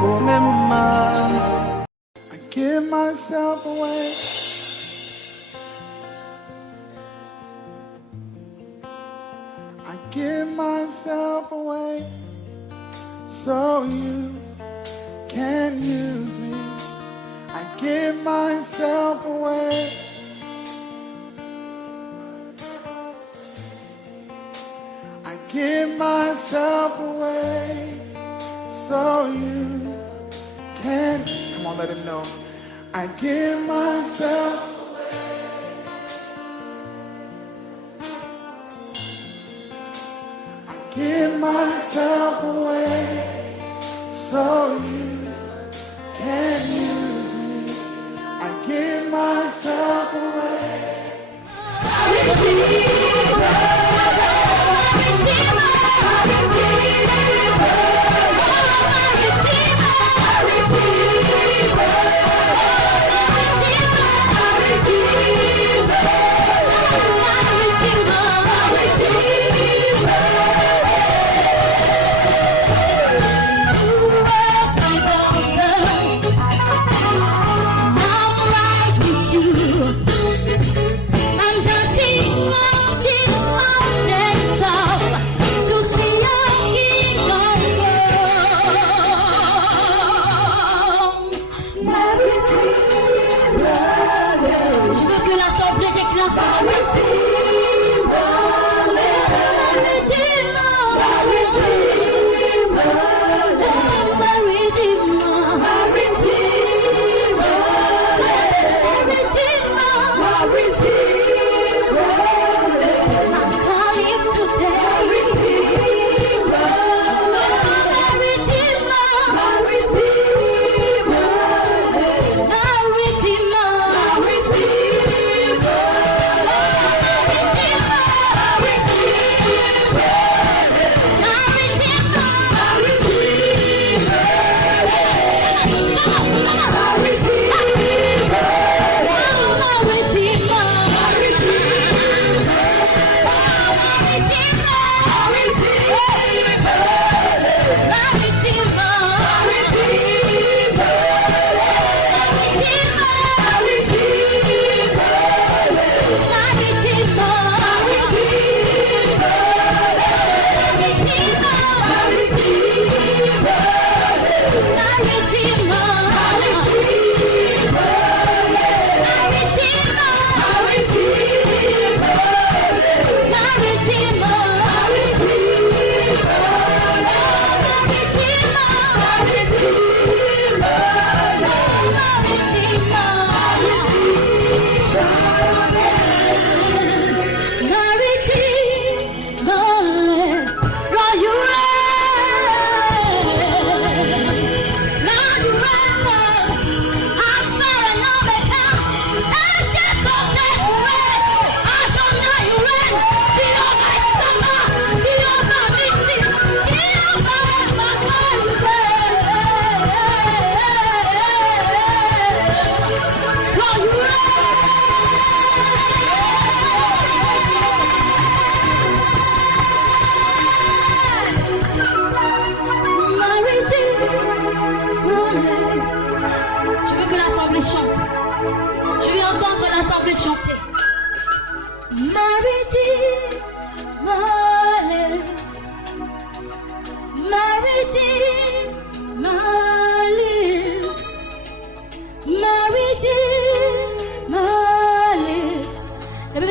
Oh, mama, I give myself away. I give myself away so you can use me. I give myself away. I give myself away so you can. Come on, let him know. I give myself. I give myself away so you can use me. I give myself away.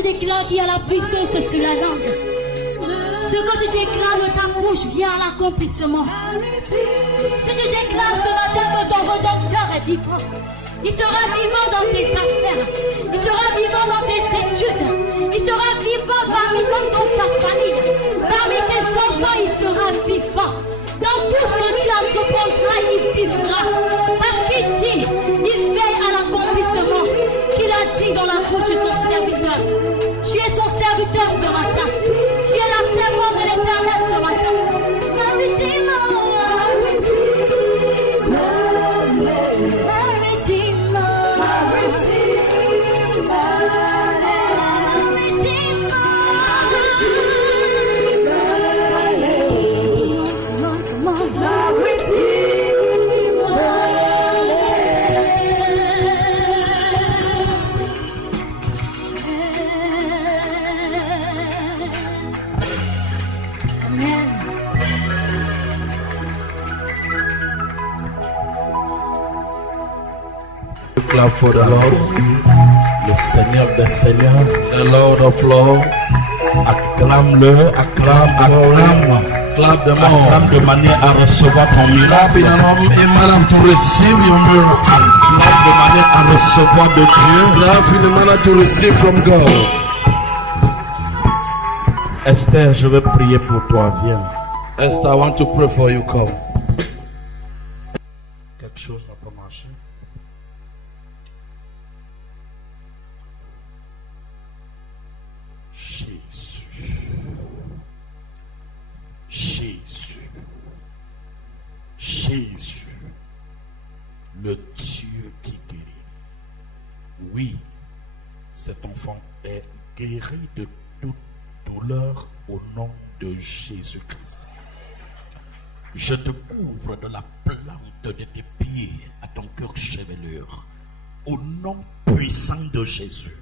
Déclare qu'il y a la puissance sur la langue. Ce que tu déclares de ta bouche vient à l'accomplissement. Si tu déclares ce matin que ton Rédempteur est vivant, il sera vivant dans tes affaires, il sera vivant dans tes études, il sera vivant parmi dans ta famille, parmi tes enfants, il sera vivant. Dans tout ce que tu entreprendras, il vivra. Parce qu'il dit, il veille à l'accomplissement qu'il a dit dans la bouche de son serviteur. Tu es son serviteur ce matin. Tu es la servante de l'Éternel ce matin. Ma Redeemer, clap for the Lord. Le Seigneur des Seigneurs. The Lord of Lords. Acclame-le, acclame. Clap them Acclame all. de manière à recevoir ton Clap miracle. in a manner to receive your miracle. Acclame de manière à recevoir de Dieu. Clap in a manner to receive from God. Esther, je vais prier pour toi. Viens. Esther, I want to pray for you. Come. Quelque chose n'a pas marché. Jésus. Jésus. Jésus. Le Dieu qui guérit. Oui, cet enfant est guéri de toute douleur au nom de Jésus-Christ. Je te couvre de la plante de tes pieds à ton cœur chevelure. Au nom puissant de Jésus.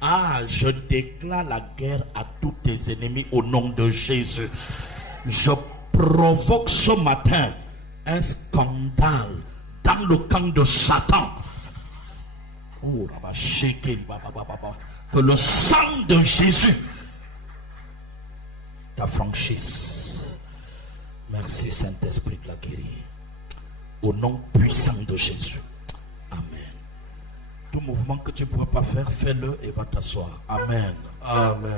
Ah, je déclare la guerre à tous tes ennemis au nom de Jésus. Je provoque ce matin un scandale dans le camp de Satan. Oh, que le sang de Jésus t'affranchisse. Merci Saint-Esprit de la guérir. Au nom puissant de Jésus. Amen. Tout mouvement que tu ne pourras pas faire, fais-le et va t'asseoir. Amen. Amen.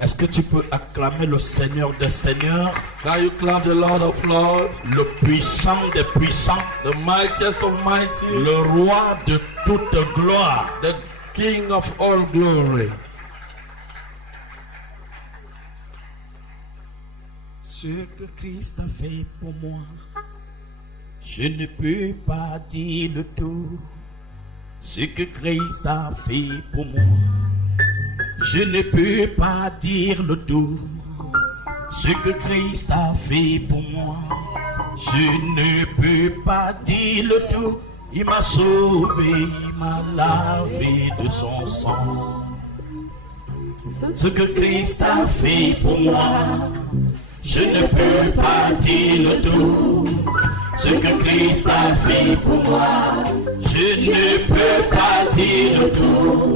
Est-ce que tu peux acclamer le Seigneur des Seigneurs? Now you clap the Lord of Lords. Le puissant des puissants. The mightiest of mighty. Le roi de toute gloire. The King of all glory. Ce que Christ a fait pour moi, je ne peux pas dire le tout. Ce que Christ a fait pour moi, je ne peux pas dire le tout. Ce que Christ a fait pour moi, je ne peux pas dire le tout. Il m'a sauvé, il m'a lavé de son sang. Ce que Christ a fait pour moi, je ne peux pas dire le tout. Ce que Christ a fait pour moi, je ne peux pas dire le tout.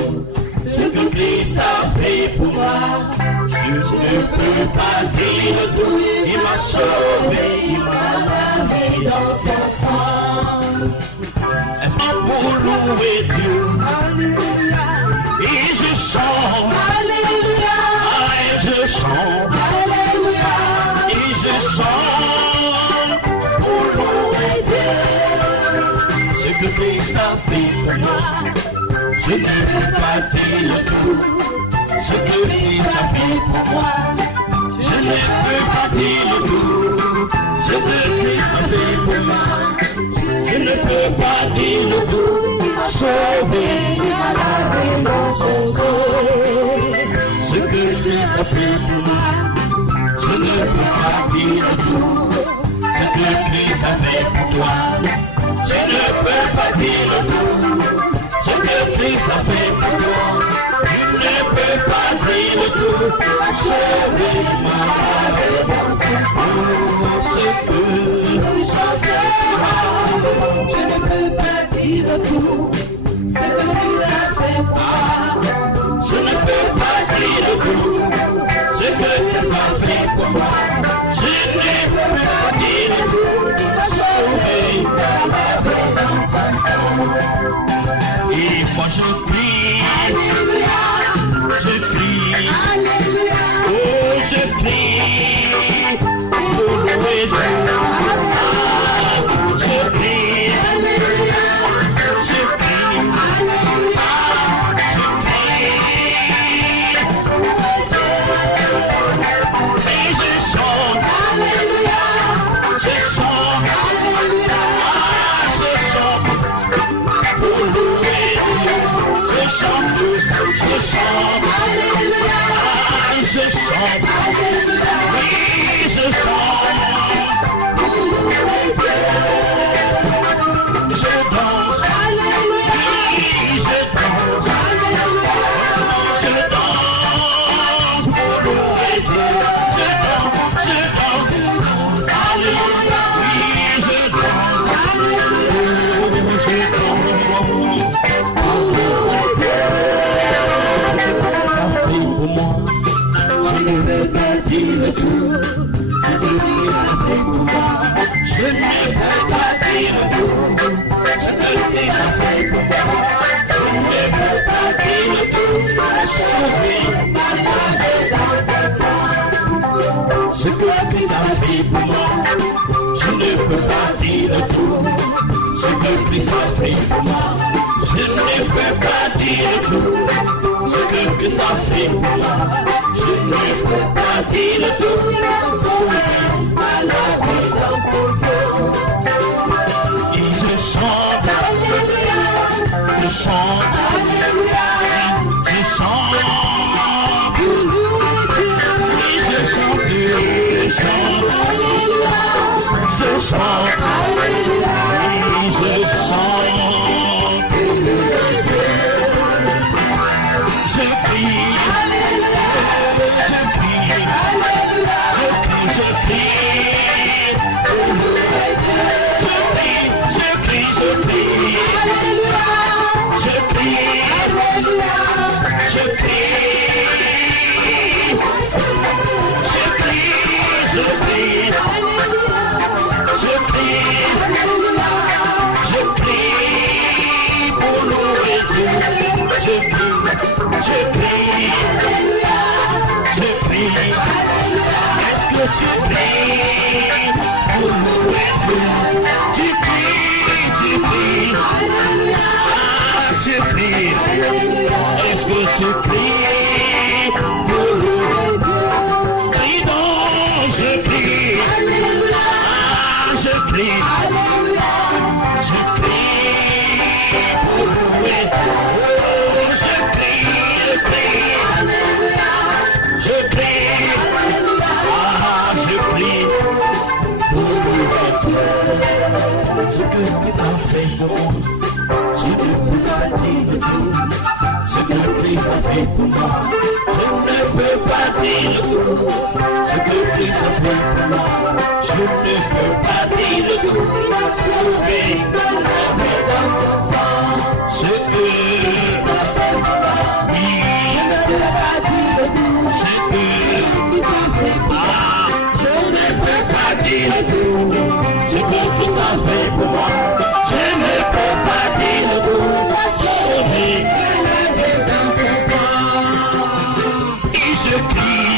Ce que Christ a fait pour moi, je ne peux pas dire le tout. Il m'a sauvé, il m'a lavé dans son sang. Est-ce que pour louer Dieu? Alléluia. Et je chante. Alléluia. Et je chante. Alléluia. Et je chante pour louer Dieu. Ce que Christ a fait pour moi, je ne peux pas dire le tout. Ce que Christ a fait pour moi, je ne peux pas dire le tout. Ce que Christ a fait pour moi, je ne peux pas dire le tout. Il m'a sauvé, il m'a lavé dans son sang. Ce que Christ a fait pour moi, je ne peux pas dire le tout. Ce que Christ a fait pour toi, je ne peux pas dire le tout. Ce que Christ a fait pour toi, tu ne peux pas dire le tout. Il m'a sauvé, il m'a lavé dans son sang. Ce que je ne peux pas dire le tout. Ce que Christ a fait pour moi, je ne peux pas dire le tout. Ce que Christ a fait pour moi, je ne peux pas dire le tout. Il m'a sauvé, il m'a lavé dans son sang. Et moi je crie, Alléluia. Je crie, Alléluia. Oh je crie, pour louer Dieu. Je crie, Alléluia. Je crie, Alléluia. Je crie, et je chante, Alléluia. Je chante, Alléluia. Je chante pour louer Dieu. Je chante, Alléluia. Je chante, Alléluia. Oui, je chante pour louer Dieu. Je danse, Alléluia. Oui, je danse, Alléluia. Je danse pour louer Dieu. Je danse, Alléluia. Oui, je danse, Alléluia. Je danse. dire tout ce que Christ a fait pour moi. Je ne peux pas dire tout ce que Christ a fait pour moi. Je ne peux pas dire tout, sauvé par la rédemption. Ce que Christ a fait pour moi, je ne peux pas dire tout. Ce que Christ a fait pour moi, je ne peux pas dire tout. Ce que Christ a fait pour moi, je ne peux pas dire tout. Sauvé par la rédemption. Et je chante, Alléluia, je chante, Alléluia, je chante. Je chante, Alléluia, je chante, Alléluia, je chante, je crie, Alléluia, je crie, Alléluia, je crie, je crie, je crie, je crie, Alléluia, je crie, Alléluia, je crie. Je crie, je crie, je crie pour louer Dieu. Je crie, je crie, je crie. Est-ce que tu cries pour louer Dieu? Tu cries, tu cries. Ah, tu cries. Est-ce que tu cries pour louer Dieu? Crie donc, je crie. Ah, je crie. Je crie pour louer. Oh, je crie, je crie. Je crie. Ah, je crie pour louer Dieu. Ce que Christ a fait pour moi, je ne peux pas dire tout. Ce que Christ a fait pour moi, je ne peux pas dire tout. Ce que Christ a fait pour moi, je ne peux pas dire tout. Sauvé par la dans son sang. Ce que Christ a fait pour moi, oui, je ne peux pas dire tout. Ce que Christ a fait pour moi, je ne peux pas dire tout. Ce que Christ a fait pour moi, je ne peux pas dire tout. Sauvé dans son sang. Et je crie,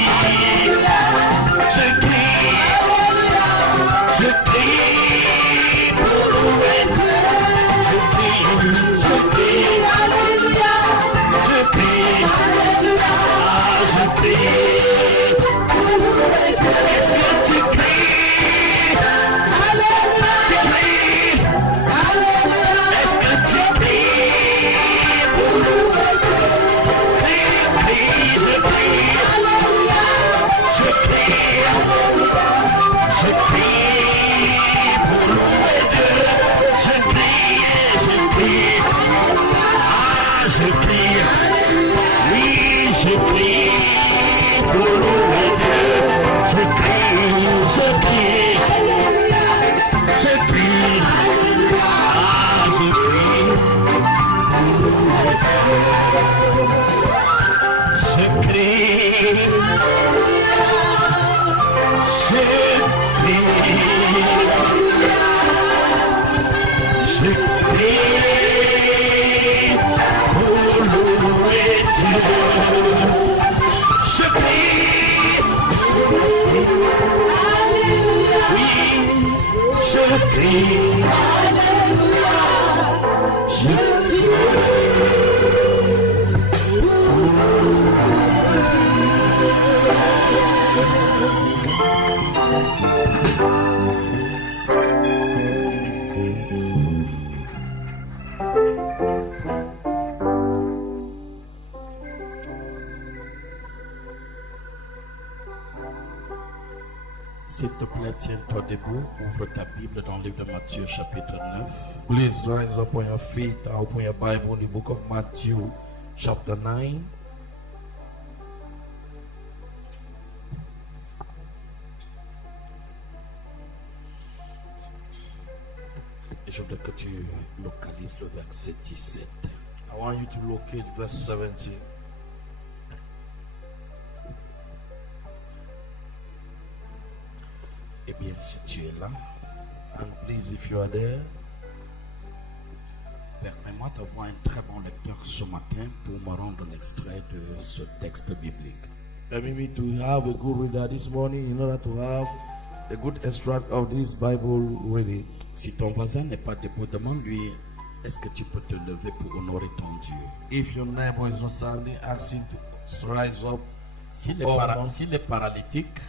je crie, je crie pour louer Dieu. Je crie, je crie, Alléluia, je crie, Alléluia, je crie pour louer Dieu. Est-ce que tu cries? Alléluia, tu cries, Alléluia. Est-ce que tu cries pour louer Dieu? Crie, crie, je crie, Alléluia, je crie, Alléluia, je crie pour louer Dieu. Je crie, je crie, ah, je crie, oui, je crie pour louer Dieu. Je crie, je crie, je crie, ah, je crie pour louer Dieu. Je crie, je crie pour louer Dieu. Je crie, oui, je crie, je S'il te plaît, tiens-toi debout, ouvre ta Bible dans le livre de Matthieu chapitre 9. Please rise up on your feet and open your Bible in the book of Matthew, chapter 9. Et je voudrais que tu localises le verset 17. I want you to locate verse 17. Eh bien, si tu es là, And please, if you are there, permets-moi d'avoir un très bon lecteur ce matin pour me rendre l'extrait de ce texte biblique. permit me to have a good reader this morning in order to have a good extract of this Bible reading. Si ton voisin n'est pas debout, demande-lui, est-ce que tu peux te lever pour honorer ton Dieu? If your neighbor is not standing, ask him to rise up. S'il Oh, est paralytique,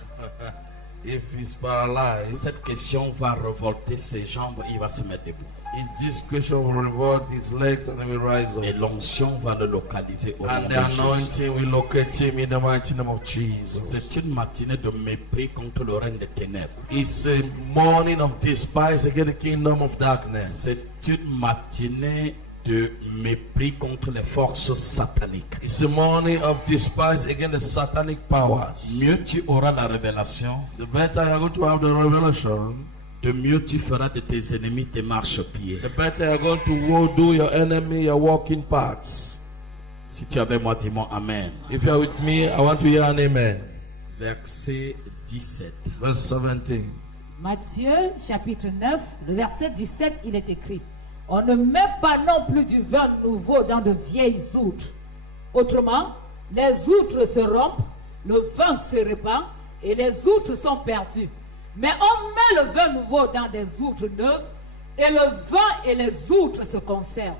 If he's paralyzed, cette question va revolter ses jambes et il va se mettre debout. if this question will revolt his legs and he will rise Et up. l'onction va le localiser au nom And de the Jésus. anointing will locate him in the mighty name of Jesus. C'est une matinée de mépris contre le règne des ténèbres. It's a morning of despise against the kingdom of darkness. C'est une matinée de mépris contre les forces sataniques. It's a morning of despise against the satanic powers. Mieux tu auras la révélation, The better you're going to have the revelation, de mieux tu feras de tes ennemis tes marchepieds. the better you're going to do your enemy your walking paths. Si tu es avec moi, dis-moi Amen. If you're with me, I want to hear an amen. Verset 17. Verse 17. Matthieu chapitre 9, le verset 17, il est écrit: on ne met pas non plus du vin nouveau dans de vieilles outres. Autrement, les outres se rompent, le vin se répand et les outres sont perdues. Mais on met le vin nouveau dans des outres neuves et le vin et les outres se conservent.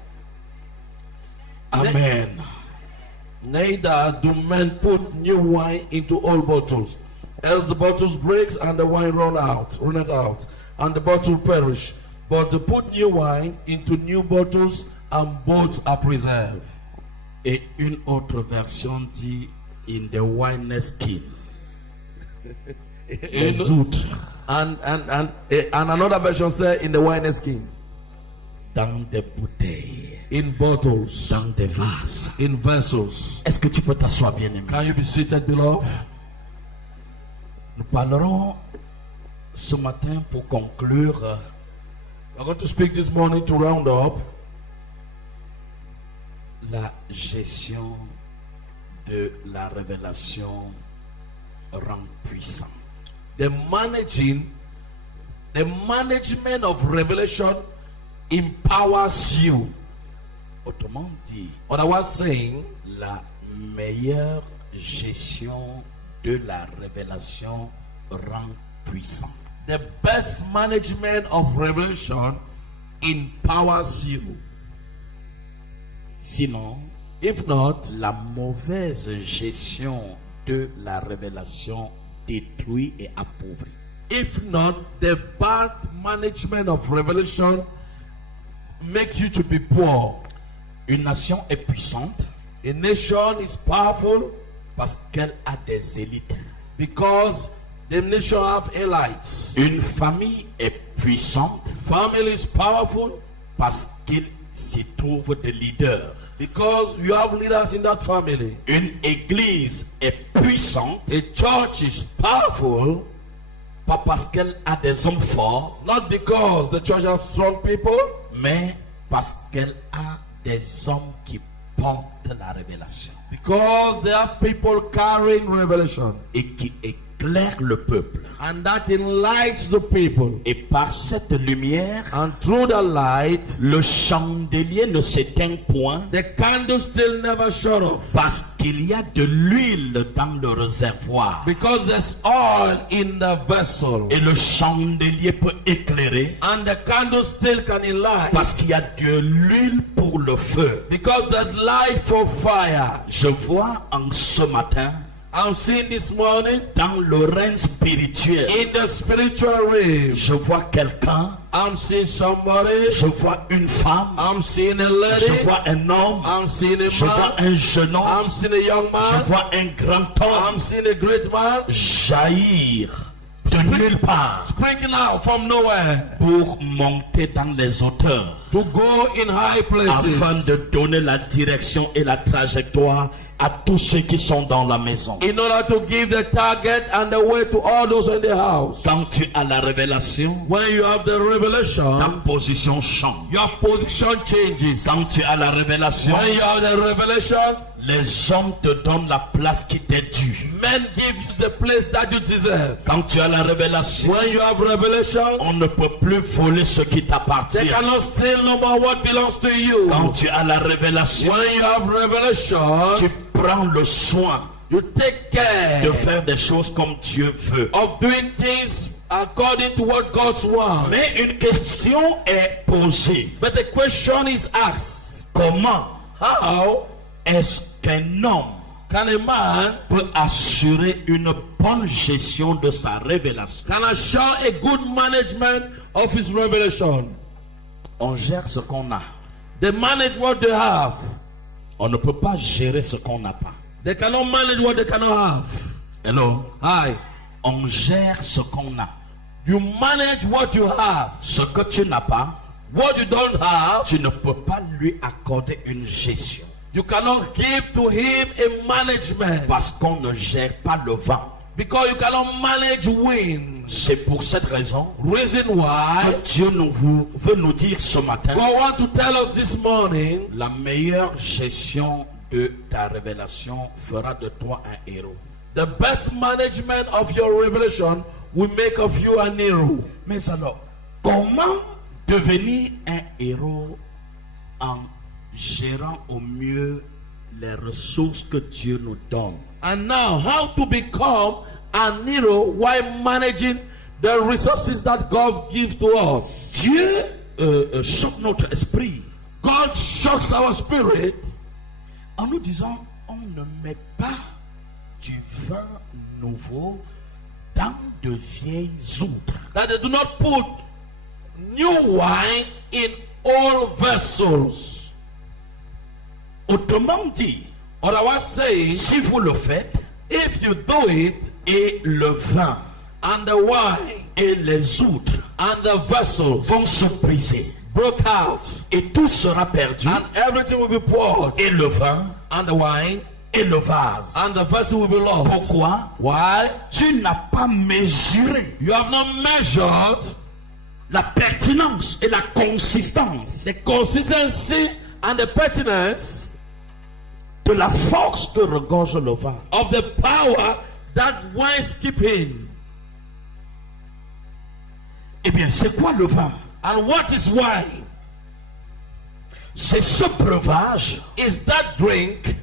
Amen. Neither do men put new wine into old bottles, else the bottles breaks and the wine runneth out, and the bottle perish. But to put new wine into new bottles, and both are preserved. Et une autre version dit in the wineskin. Les outres And another version says in the wineskin, dans des bouteilles, in bottles, dans des vases. in vessels. Est-ce que tu peux t'asseoir, bien-aimé? Can you be seated, beloved? Nous parlerons ce matin pour conclure I'm going to speak this morning to round up la gestion de la révélation rend puissant. the management of revelation empowers you. Autrement dit, Otherwise saying, la meilleure gestion de la révélation rend puissant. the best management of revelation empowers you. Sinon, If not, la mauvaise gestion de la révélation détruit et appauvrit. if not, the bad management of revelation makes you to be poor. Une nation est puissante A nation is powerful parce qu'elle a des élites. because the nation have elites. Une famille est puissante Family is powerful parce qu'il s'y trouve des leaders. because you have leaders in that family. Une église est puissante A church is powerful pas parce qu'elle a des hommes forts, not because the church has strong people, mais parce qu'elle a des hommes qui portent la révélation because they have people carrying revelation, et qui éclairent le peuple. and that enlightens the people. Et par cette lumière, And through the light, le chandelier ne s'éteint point the candle still never shut off parce qu'il y a de l'huile dans le réservoir. because there's oil in the vessel, Et le chandelier peut éclairer and the candle still can enlight parce qu'il y a de l'huile pour le feu. because there's light for fire. Je vois en ce matin, I'm seeing this morning dans le règne spirituel, in the spiritual realm. je vois quelqu'un, I'm seeing somebody. je vois une femme, I'm seeing a je lady. vois un homme, I'm seeing a je vois man. un jeune homme, I'm seeing a young je man. vois un grand homme I'm seeing a great man jaillir de nulle part springing out from nowhere pour monter dans les hauteurs to go in high afin places de donner la direction et la trajectoire à tous ceux qui sont dans la maison. in order to give the target and the way to all those in the house. Quand tu as la révélation, When you have the ta revelation, position change. your position changes. Quand tu as la révélation, When you have the revelation, Les hommes te donnent la place qui t'est due. Men give you the place that you deserve. Quand tu as la révélation, When you have revelation, on ne peut plus voler ce qui they t'appartient. cannot steal no more what belongs to you. Quand tu as la révélation, When you have revelation, tu prends le soin you take care de faire des choses comme Dieu veut. of doing things according to what God wants. Mais une question est posée. But the question is asked, Comment how est-ce qu'un homme can a man peut assurer une bonne gestion de sa révélation? can assure a good management of his revelation? On gère ce qu'on a. They manage what they have. On ne peut pas gérer ce qu'on n'a pas. They cannot manage what they cannot have. Hello? Hi. On gère ce qu'on a. You manage what you have. Ce que tu n'as pas, What you don't have, tu ne peux pas lui accorder une gestion. you cannot give to him a management. Parce qu'on ne gère pas le vent. Because you cannot manage wind. C'est pour cette raison Reason why que Dieu veut nous dire ce matin, God want to tell us this morning, la meilleure gestion de ta révélation fera de toi un héros. the best management of your revelation will make of you an hero. Mais alors, comment devenir un héros en gérant au mieux les ressources que Dieu nous donne? And now, how to become an hero while managing the resources that God gives to us? Dieu choque notre esprit God shocks our spirit en nous disant, on ne met pas du vin nouveau dans de vieilles outres. that they do not put new wine in old vessels. Autrement dit, Otherwise saying, si vous le faites, if you do it, et le vin and the wine et les outres and the vessels vont se briser, broke out, et tout sera perdu, and everything will be poured, et le vin and the wine et le vase. and the vessel will be lost. Pourquoi? Why? Tu n'as pas mesuré You have not measured la pertinence et la consistance the consistency and the pertinence de la force que regorge le vin. of the power that wine's keeping. Eh bien, c'est quoi le vin? And what is wine? C'est ce breuvage, Is that drink,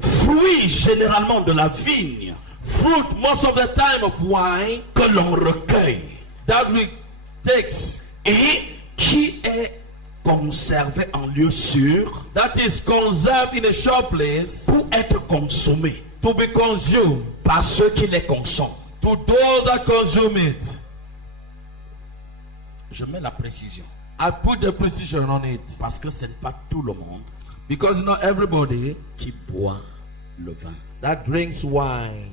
fruit généralement de la vigne, fruit most of the time of wine que l'on recueille that we take, et qui est conservé en lieu sûr that is conserved in a sure place pour être consommé to be consumed, par ceux qui les consomment. to those that consume it. Je mets la précision I put the precision on it parce que ce n'est pas tout le monde because not everybody qui boit le vin. that drinks wine.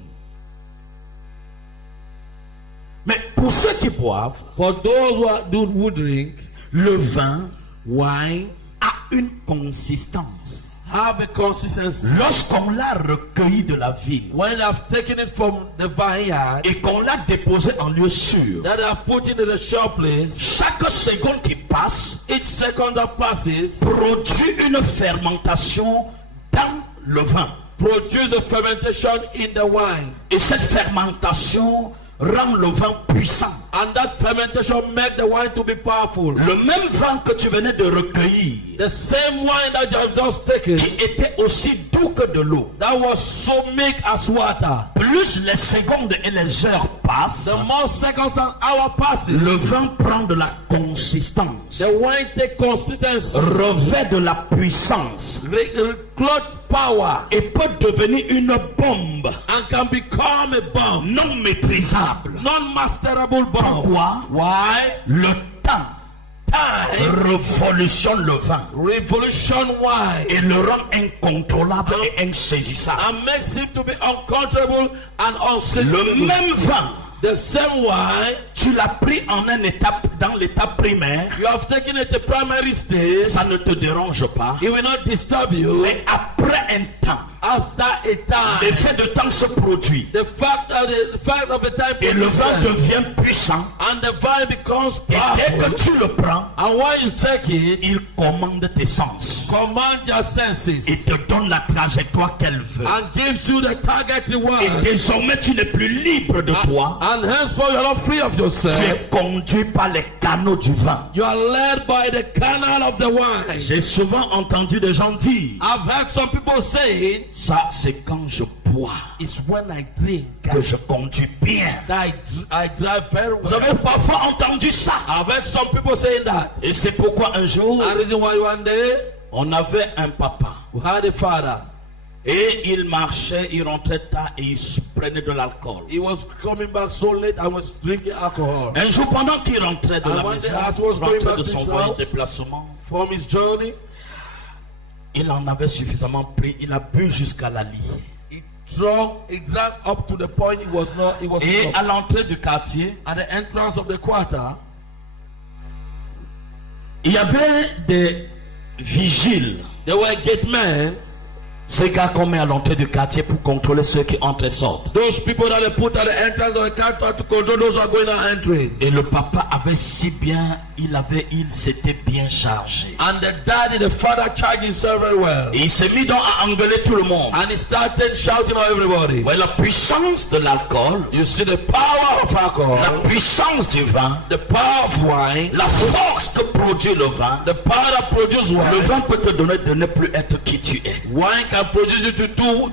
Mais pour ceux qui boivent, For those who drink, le vin wine a une consistance. have a consistency. Lorsqu'on l'a recueilli de la vigne When I've taken it from the vineyard, et qu'on l'a déposé en lieu sûr, that I've put it in a sure place, chaque seconde qui passe each second that passes produit une fermentation dans le vin. produce a fermentation in the wine. Et cette fermentation rend le vin puissant. And that fermentation make the wine to be powerful. Le même vin que tu venais de recueillir, The same wine that you have just taken, qui était aussi doux que de l'eau, that was so meek as water. plus les secondes et les heures passent, The more seconds and hour passes, le vin prend de la consistance, the wine take consistency, revêt de la puissance cloth power, et peut devenir une bombe and can become a bomb, non maîtrisable. non-masterable bomb. Pourquoi? Why? Le temps Time révolutionne le vin revolution wine et le rend incontrôlable et insaisissable. and makes him to be uncontrollable and Le unsensible. même vin, The same wine tu l'as pris en une étape, dans l'étape primaire, you have taken it to primary stage, ça ne te dérange pas. it will not disturb you. Mais après un temps, After a time, l'effet de temps se produit. the fact of the time Et le vin produces, devient puissant. and the vine becomes Et dès que powerful. tu le prends, And when you take it, il commande tes sens. command your Il senses te donne la trajectoire qu'elle veut. and gives you the target you Et want. désormais, tu n'es plus libre de toi. And henceforth, you're not free of Tu yourself. es conduit par les canaux du vin. You are led by the canal of the wine. J'ai souvent entendu des gens dire, I've heard some people saying, ça c'est quand je bois it's when I drink que je conduis bien. that I drive very Vous well. avez parfois entendu ça. I've heard some people saying that. Et c'est pourquoi un jour, And reason why one day on avait un papa. we had a father. Et il marchait, il rentrait tard et il se prenait de l'alcool. He was coming back so late and was drinking alcohol. Un jour, pendant qu'il rentrait de And la one maison, day, as he was going rentrait back de to son his voyage house, déplacement, From his journey, il en avait suffisamment pris. Il a bu jusqu'à la lit. he drank up to the point he was Et not. à l'entrée du quartier, At the entrance of the quarter, il y avait des vigiles. there were gate men. Ces gars qu'on met à l'entrée du quartier pour contrôler ceux qui entrent et sortent. Those people that they put at the entrance of the quarter to control those who are going and entering. Et le papa avait si bien, il s'était bien chargé. And the father charged himself very well. Et il s'est mis donc à engueuler tout le monde. And he started shouting at everybody. Ouais, la puissance de l'alcool, You see the power of alcohol, la puissance du vin, the power of wine, la force que produit le vin. the power that produces Le wine. vin peut te donner de ne plus être qui tu es. Wine can produce you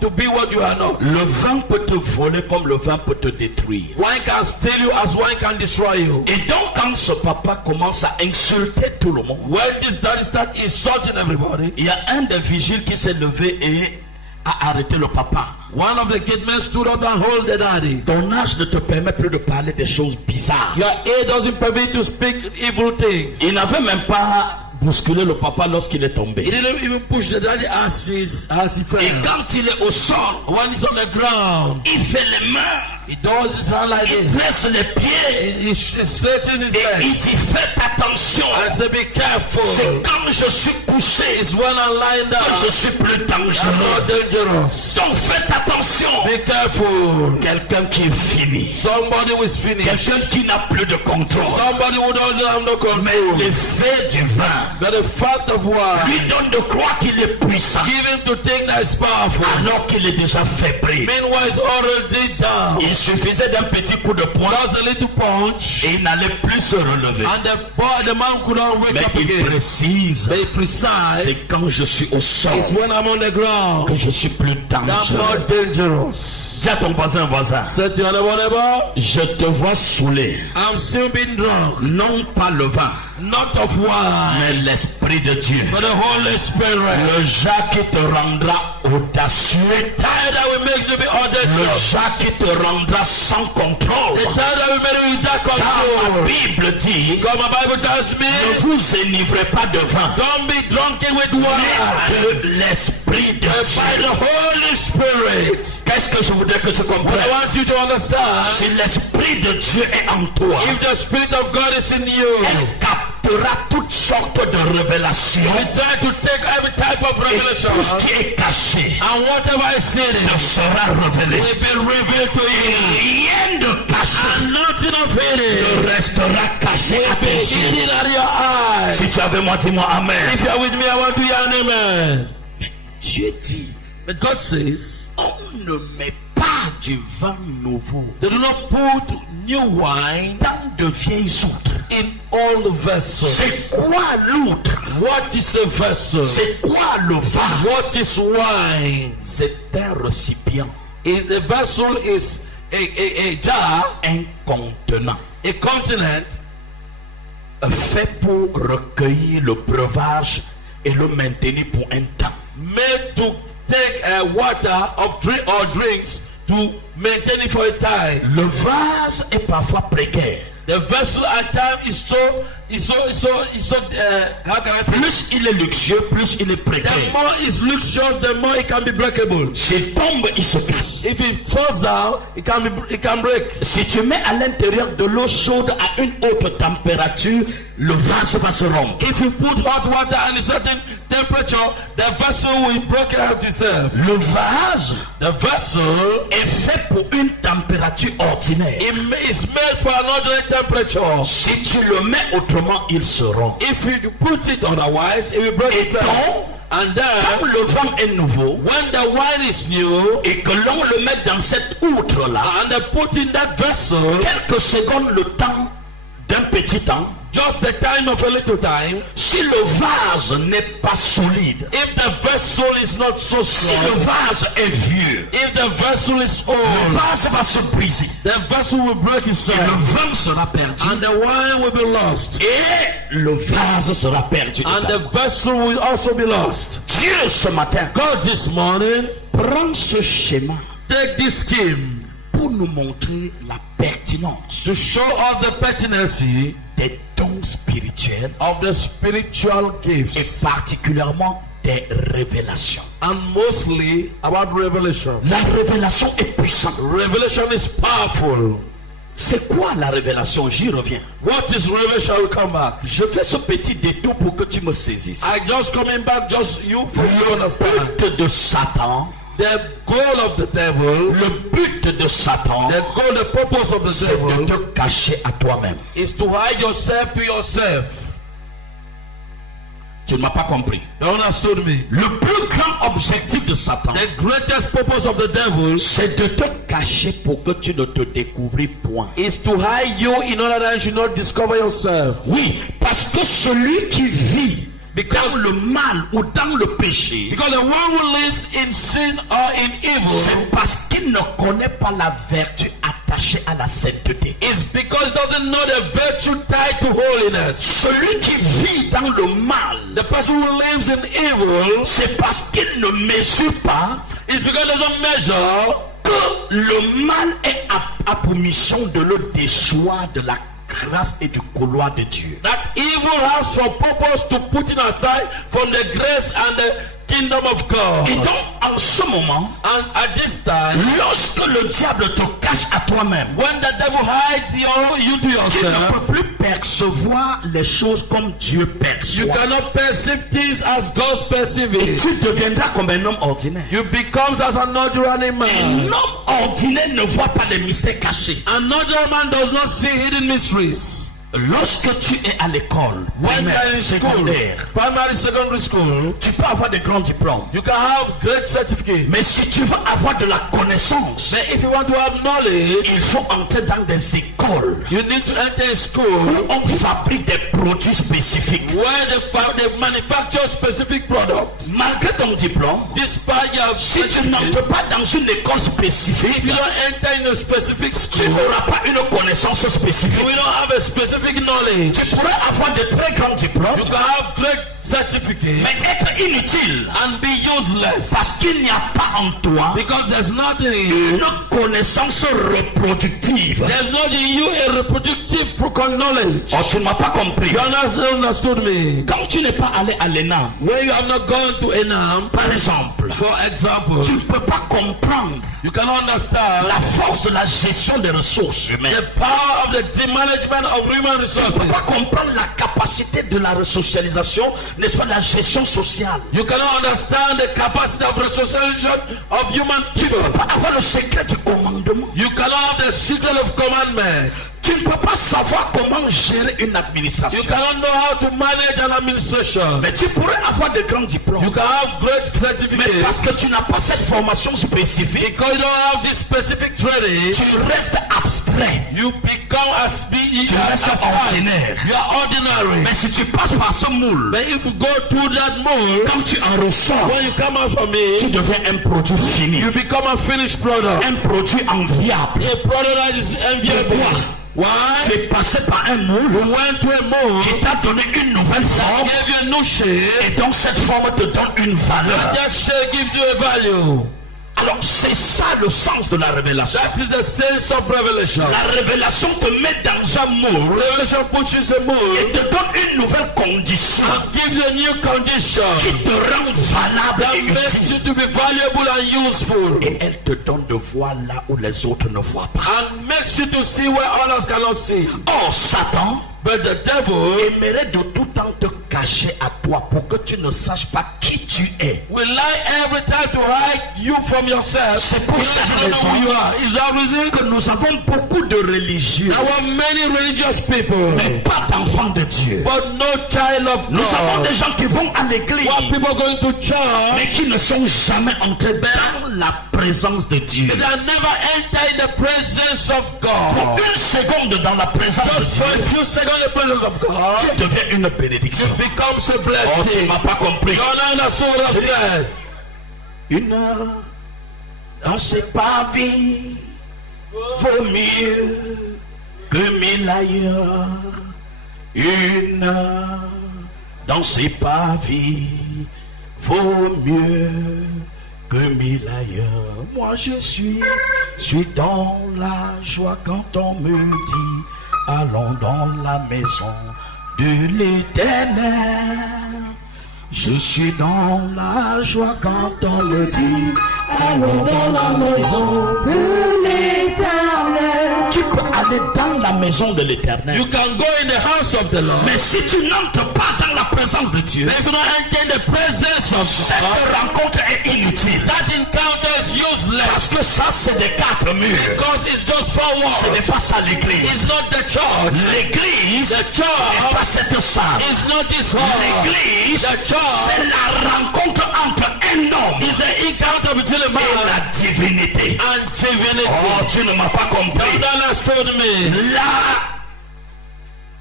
to be what you are not. Le vin peut te voler comme le vin peut te détruire. Wine can steal you as wine can destroy you. Et donc quand ce papa commence à insulter tout le monde, When this daddy start insulting everybody, il y a un des vigiles qui s'est levé et a arrêté le papa. one of the gate men stood up and hold the daddy. Ton âge ne te permet plus de parler des choses bizarres. Your age doesn't permit you to speak evil things. Il n'avait même pas bousculé le papa lorsqu'il est He tombé. didn't even push the daddy as he fell. Et quand il est au sol, When he's on the ground, il fait les mains, he does his hand like il this. dresse les pieds He stretches his et il legs dit faites attention. and say, be careful. C'est quand je suis couché It's when I'm lying que je down, suis plus I'm dangereux. not dangerous. Donc faites attention. Be careful. Quelqu'un qui est fini, Somebody who is finished. quelqu'un qui n'a plus de contrôle. Somebody who doesn't have no Mais control. l'effet du vin But the fact of lui wine, donne de croire qu'il est puissant give him to think that is powerful. alors qu'il est déjà fébrile. Meanwhile, it's already down. Il suffisait d'un petit coup de poing Just a little punch, et il n'allait plus se relever. and the man could not wake Mais up il again. précise, They precise, c'est quand je suis au sol it's when I'm on the ground que je suis plus that I'm dangereux. not dangerous. Dis à ton voisin, Say to your neighbor, je te vois saoulé, I'm still being drunk, non pas le vin, not of wine, mais l'Esprit de Dieu. but the Holy Spirit. Le Jacques qui te rendra audacieux, Time that will make you be le audacious. Jacques qui te rendra sans contrôle. The time that will make you without Car la control. Bible dit, Because my Bible tells me, ne vous enivrez pas de vin, don't be drunken with mais wine, de l'Esprit de but by the Dieu. Holy Spirit. Qu'est-ce que je voudrais que tu What I comprennes? want you to understand, Si l'Esprit de Dieu est en toi, if the Spirit of God is in you, elle captera toutes sortes de révélations. we try to take every type of Et revelation, tout ce qui est caché and whatever is te hidden sera révélé. will be revealed to you, Rien de caché and nothing of hidden ne restera caché à be tes yeux. hidden at your eyes. Si tu es avec moi, dis-moi Amen. If you are with me, I want to hear an amen. Dieu dit, But God says, on ne met pas du vin nouveau they do not put new wine dans de vieilles outres. in old vessels. C'est quoi l'outre? What is a vessel? C'est quoi le vin? What is wine? C'est un récipient, The vessel is a jar, un contenant a continent fait pour recueillir le breuvage et le maintenir pour un temps. made to take water of drink or drinks to maintain it for a time. Le vase est parfois précaire. The vessel at times is so how can I say? Plus il est luxueux, plus il est The précaire. more it's luxurious, the more it can be breakable. S'il tombe, il se casse. If it falls down, it can break. Si tu mets à l'intérieur de l'eau chaude à une haute température, le vase va se rompre. If you put hot water at a certain temperature, the vessel will break out itself. Le vase The vessel est fait pour une température ordinaire. is made for an ordinary temperature. Si tu le mets autrement, il se rompt. If you put it otherwise, it will break Et itself. donc, And then, quand le vin est nouveau when the wine is new, et que l'on le met dans cette outre-là, and they put in that vessel, quelques secondes, le temps d'un petit temps, just the time of a little time, si le vase n'est pas solide, if the vessel is not so si le strong, vase est vieux, if the vessel is le old, vase va se briser. the vessel will break Et itself, le vin sera perdu. and the wine will be lost, Et le vase sera perdu. and the vessel will also be lost. Dieu ce matin God this morning, prend ce schéma take this scheme pour nous montrer la pertinence to show us the pertinence des dons spirituels of the spiritual et gifts, particulièrement des révélations. and mostly about revelation. La révélation est puissante. Revelation is powerful. C'est quoi la révélation? J'y reviens. What is revelation? I will come back. Je fais ce petit détour pour que tu me saisisses. I just coming back, just you for you to understand. Le but de Satan, The goal of the devil, le but de Satan, the goal, the purpose of the c'est de devil te cacher à toi-même. is to hide yourself to yourself. Tu ne m'as pas compris. You understood me? Le plus grand objectif de Satan, The greatest purpose of the devil c'est de te cacher pour que tu ne te découvres point. is to hide you in order that you should not discover yourself. Oui, parce que celui qui vit dans Because, le mal ou dans le péché, because the one who lives in sin or in evil c'est parce qu'il ne connaît pas la vertu attachée à la sainteté. is because he doesn't know the virtue tied to holiness. Celui qui vit dans le mal, The person who lives in evil c'est parce qu'il ne mesure pas is because he doesn't measure que le mal est à pour mission de le déchoir de la grâce et du couloir de Dieu. that evil has for purpose to put him aside from the grace and the kingdom of God. Et donc, en ce moment, And at this time, lorsque le diable te cache à toi-même, when the devil hides you to tu ne yourself, peux plus percevoir les choses comme Dieu you perçoit. cannot perceive things as God perceives Et it. tu deviendras comme un homme ordinaire. You become as an ordinary Un man. homme ordinaire ne voit pas les mystères cachés. An ordinary man does not see hidden mysteries. Lorsque tu es à l'école, When you are primaire, in school, secondaire, primary, secondary school, tu peux avoir de grands diplômes. you can have great certificates. Mais si tu veux avoir de la connaissance, But if you want to have knowledge, il faut entrer dans des écoles you need to enter a school où on fabrique des produits spécifiques. where they manufacture specific products. Malgré ton diplôme, Despite your si tu certificate, n'entres pas dans une école spécifique, if you don't enter in a specific tu school, n'auras pas une connaissance spécifique. you will not have a specific knowledge. Tu pourrais avoir de très grands diplômes, You can have great certificates mais être inutile and be useless parce qu'il n'y a pas en toi because there's nothing in you. une connaissance reproductive. There's not in you a reproductive knowledge. Oh, tu ne m'as pas compris. You understood me? Quand tu n'es pas allé à l'ENAM, When you have not gone to Enam, par exemple, for example, tu ne peux pas comprendre you can understand la force de la gestion des ressources humaines. the power of the management of human Tu ne peux pas resources. comprendre la capacité de la resocialisation, n'est-ce pas, la gestion sociale. You cannot understand the capacity of resocialization of human Tu ne people. peux pas avoir le secret du commandement. You cannot have the secret of commandment. Tu ne peux pas savoir comment gérer une You administration. cannot know how to manage an administration. Mais tu pourrais avoir de grands You diplômes. can have great Mais parce certificates. que tu n'as pas cette formation spécifique, Because you don't have this specific training, tu restes abstrait. you become as Tu restes ordinaire. You are ordinary. Mais si tu passes par ce moule, But if you go through that mold, quand tu en ressors, when you come out from tu it, deviens un produit fini. you become a finished product. Un produit enviable. A product that is enviable. Pourquoi? Why? Tu es passé par un moule You went to a mold qui t'a donné une nouvelle forme. that gave you a new shape. Et donc cette forme te donne une valeur. That shape gives you a value. Alors c'est ça le sens de la révélation. That is the sense of revelation. La révélation te met dans un moule Revelation puts you in a mold et te donne une nouvelle condition and gives you a new condition qui te rend valable that et makes utile. you to be valuable and useful, Et elle te donne de voir là où les autres ne voient pas. and makes you to see where others cannot see. Or Satan But the devil aimerait de tout temps te cacher à toi pour que tu ne saches pas qui tu es. will lie every time to hide you from yourself. C'est pour Because cette you don't know who you raison are. Is that reason? que nous avons beaucoup de religieux, There were many religious people, mais pas d'enfants de Dieu. but no child of Nous avons God. des gens qui vont à l'église, What people going to mais church, qui ne sont jamais entrés dans la présence de Dieu. they never enter in the presence of Pour God. une seconde dans la présence Just for de a few seconds in the presence of God, Dieu, tu deviens une bénédiction. it becomes a Oh, tu blessing. m'as pas compris. God understood what I said. Une heure dans ces pavis vaut mieux que 1000 ailleurs. Une heure dans ces pavis vaut mieux que 1000 ailleurs. Moi je suis dans la joie quand on me dit allons dans la maison de l'Éternel. Je suis dans la joie quand on me dit allons dans la maison de l'Éternel. Tu peux aller dans la maison de l'Éternel. You can go in the house of the Lord. Mais si tu n'entres pas dans la présence de Dieu, If you don't enter in the presence of cette God, rencontre est inutile. that encounter is Parce useless. que ça, c'est des quatre murs. Because it's just four Ce n'est walls. pas ça l'église. It's not the church. L'église The n'est church pas cette salle. is not this hall. L'église, The church c'est la rencontre entre un homme is the encounter between a et man la divinité. and divinity. Oh, tu ne m'as pas compris. You understood me. La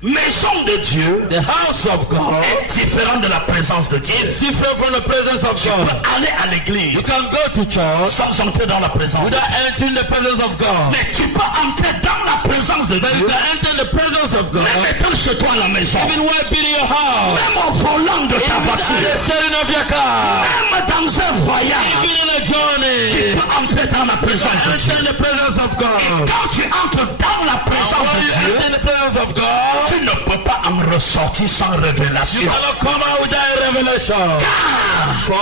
maison de Dieu The house of God est différente de la présence de Dieu. is different from the presence of Tu peux God. aller à You l'église can go to church sans entrer dans la présence de without Dieu. entering the presence of God. Mais tu peux entrer dans la présence de But you Dieu. can enter the presence of God Même étant chez toi à la maison. even while building your house. Même en volant de ta Even at voiture. the steering of your car. Même dans un voyage. Even in a Tu journey. peux entrer dans la présence de Dieu. Enter in the presence of God. Quand tu entres dans la présence When de you Dieu, enter in the presence of God, tu ne peux pas en ressortir sans you révélation. cannot come out without a revelation. For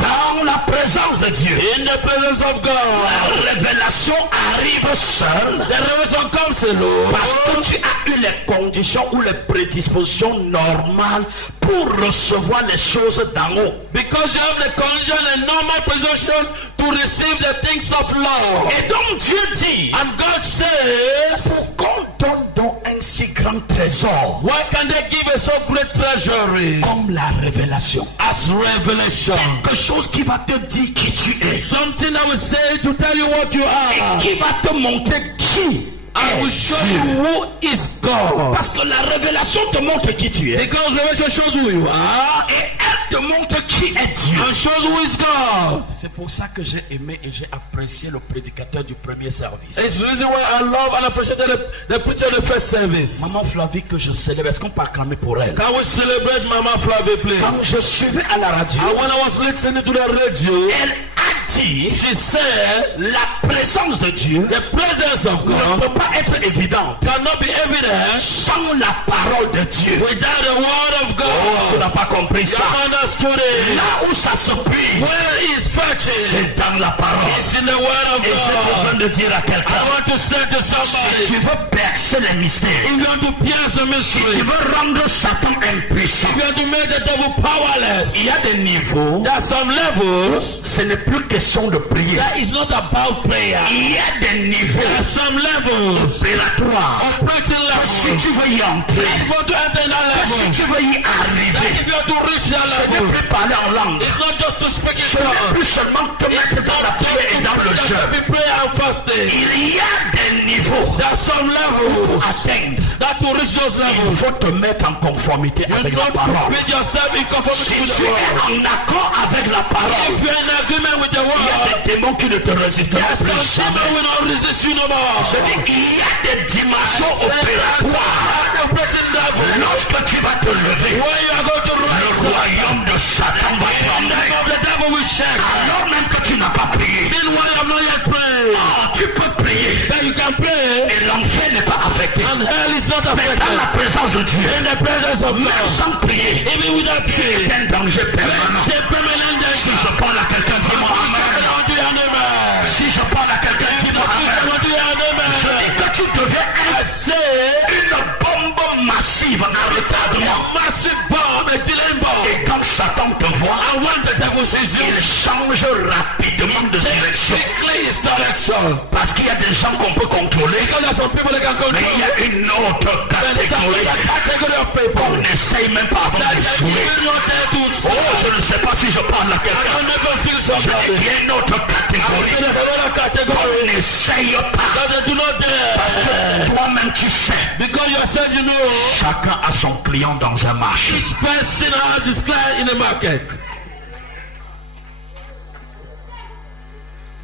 Dans la présence de Dieu, in the presence of God, la révélation arrive seule the revelation comes alone. parce que tu as eu les conditions ou les prédispositions normales pour recevoir les choses d'en haut. Because you have the condition and normal position to receive the things of love. Et donc Dieu dit, And God says, qu'on donne donc un si grand trésor why can they give a so great treasury comme la révélation? as revelation? Quelque chose qui va te dire qui tu es. Something I will say to tell you what you are. Qui va te montrer qui I will est show Dieu. you who is God. Parce que la révélation te montre qui tu es. Because revelation shows who you are Et elle te montre qui est Dieu. and shows who is God. C'est pour ça que j'ai aimé et j'ai apprécié le prédicateur du premier service. It's the reason why I love and appreciate the preacher of the first service. Maman Flavie que je célèbre, est-ce qu'on peut acclamer pour elle? Can we celebrate Mama Flavie, Quand please? je suivais à la radio, And when I was listening to the radio, elle a dit, she said, la présence de Dieu the presence of ne God peut pas être évidente cannot be evident sans la parole de Dieu. without the word of Oh, tu God. n'as pas compris ça. You understood it? Là où ça se puise, Where is fetching? c'est dans la parole. It's in the word of Et j'ai besoin God. de dire à I quelqu'un, want to say to si somebody, tu veux percer les mystères, if you want to pierce the si mystery, tu veux rendre Satan impuissant, if you want to make the devil powerless, il y a des niveaux, there are some levels ce n'est plus question de prier. that is not about prayer. Il y a des niveaux There are some levels, opératoires. operating Si levels. tu veux y entrer, If you want to enter that si level, tu veux y that arriver, if you want to reach that ce n'est level, plus parler en langue. it's not just to speak Ce in n'est tongues. plus seulement te mettre dans la prière et dans le jeûne. Every prayer and fasting. Il y a des niveaux There are some pour levels atteindre. that to reach those Il levels, faut te mettre en conformité you avec need la to parole. put yourself in Si conformity with tu the es word. en accord avec la parole, If you're in agreement with the il y a word, des démons qui ne te résisteront there are some plus people jamais. will not resist you no more. Je dis, il y a des dimensions There are opératoires. some operating levels. Lorsque tu vas te lever, When you are going to le rise up, royaume de Satan va the name trembler. of the devil will shake. Alors même que tu n'as pas prié, Meanwhile, I'm not yet praying. tu peux prier But you can pray, et l'enfer n'est pas affecté. and hell is not Mais dans la affected. présence de Dieu, In the presence of même God, sans prier, even without praying, c'est un danger permanent. the permanent Si danger. je parle à quelqu'un, dis-moi amen. Want to hear an amen? Si je parle à quelqu'un, dis-moi I amen. want to hear an Je amen. dis que tu deviens I say, une bombe massive sees you, il change rapidement de direction. quickly his direction. Parce qu'il y a des gens qu'on peut contrôler, Because there are some people that can control. mais il y a une autre There is catégorie a category of people qu'on n'essaye même pas avant that d'échouer. you not there to Oh, je ne sais pas si je parle à I quelqu'un. don't never feel Je dis somebody. qu'il y a une autre I catégorie say there's another qu'on category n'essaye pas. that they do not Parce dare. que toi-même tu sais, Because yourself you know, chacun a son client dans un marché. each person has his client in the market.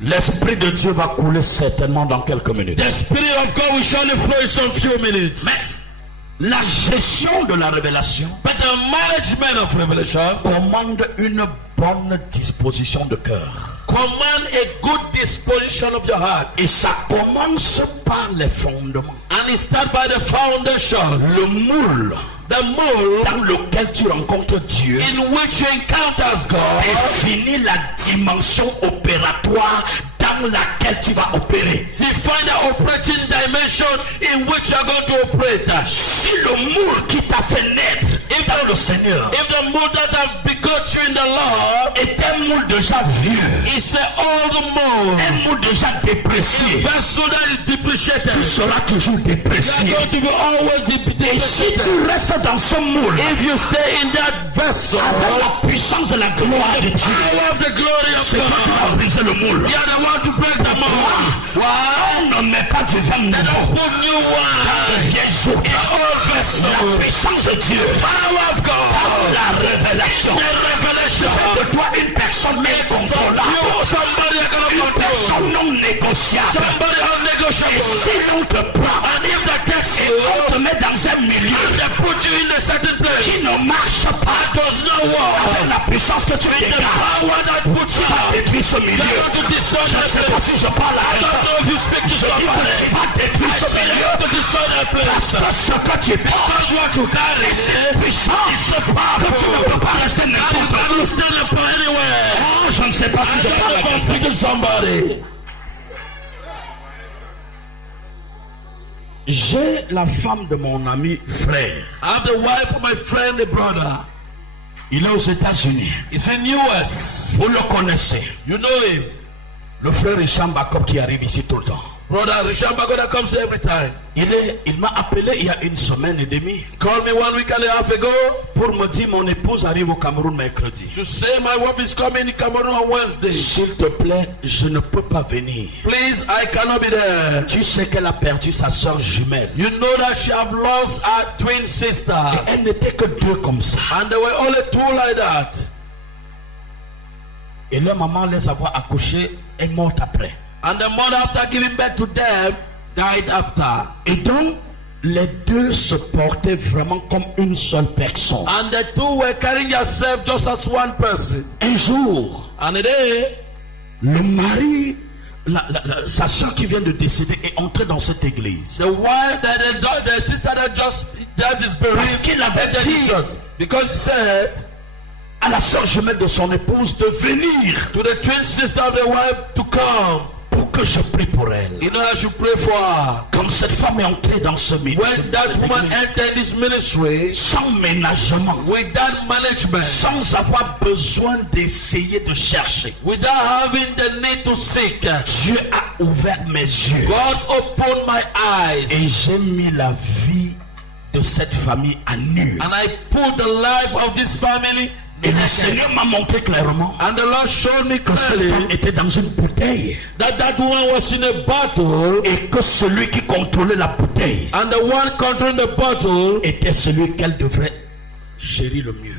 L'Esprit de Dieu va couler certainement dans quelques minutes. The Spirit of God will surely flow in some few minutes. Mais la gestion de la révélation But the management of revelation commande une bonne disposition de cœur. command a good disposition of your heart. Et ça commence par les fondements. And it starts by the foundation. Le moule The mold dans lequel tu rencontres Dieu in which you encounter God définit la dimension opératoire dans laquelle tu vas opérer. define the operating dimension in which you are going to operate. Si le moule qui t'a fait naître dans le Seigneur If the mold that have begot you in the Lord est un moule déjà vieux, is an old mold, un moule déjà déprécié, vessel that is depreciated, tu seras toujours you are déprécié. going to be always Et si depreciated. tu restes dans ce moule If you stay in that vessel, avec la puissance de la gloire de Dieu, power of the glory of c'est toi qui vas God, briser le moule. you are the one to break the mold. Why? On ne met pas du vin They don't nouveau put new wine dans de vieilles eaux. in old vessel. La puissance de Dieu, Power of God, la révélation, the revelation. fait de toi une personne incontrôlable, Somebody are going to une control. personne non négociable. Somebody Et unnegotiable. si l'on te prend And if they takes et you, on te met dans un milieu they put you in a certain place, qui ne marche pas does not work. avec la puissance que tu The dégages, power that puts you tu vas out. détruire ce You're milieu. going to destroy Je ne that sais pas place. si je parle à I don't quelqu'un. know if you speak to Je dis que somebody. tu vas détruire I ce say milieu. you're going to destroy that place. Parce que ce que tu portes That's what you carry. est puissant que tu ne peux pas rester You n'importe où. cannot stand up anywhere. Oh, je ne sais pas si I je don't parle know à if I'm quelqu'un. speaking to somebody. J'ai la femme de mon ami frère. I have the wife of my friend, the brother. Il est aux États-Unis. He's in US. Vous le connaissez. You know him. Le frère Richard Bakop qui arrive ici tout le temps. Brother Richard Bagoda comes every time. Il m'a appelé il y a une semaine et demie Called me 1 week and a half ago pour me dire mon épouse arrive au Cameroun mercredi. to say my wife is coming in Cameroon on Wednesday. S'il te plaît, je ne peux pas venir. Please, I cannot be there. Tu sais qu'elle a perdu sa soeur jumelle. You know that she have lost her twin sister. Et elle n'était que deux comme ça. And there were only two like that. Et leur maman les avoir accouchés est morte après. And the mother, after giving birth to them, died after. Et donc, les deux se portaient vraiment comme une seule personne. And the two were carrying themselves just as one person. Un jour, And a day, le mari, sa soeur qui vient de décéder est entrée dans cette église. the wife, the sister that is buried, Parce qu'il avait entered dit- the church. Because he said À la soeur jumelle de son épouse de venir to the twin sister of the wife to come. pour que je prie pour elle. You know, I should pray for her. Quand cette femme est entrée dans ce milieu, When that woman entered this ministry, sans ménagement, without management, sans avoir besoin d'essayer de chercher, without having the need to seek, Dieu a ouvert mes yeux God opened my eyes. et j'ai mis la vie de cette famille à nu. And I put the life of this family Et in le the Seigneur m'a montré clairement And the Lord showed me que cette femme clearly était dans une bouteille that woman was in a bottle, et que celui qui contrôlait la bouteille and the one controlling the bottle était celui qu'elle devrait gérer le mieux.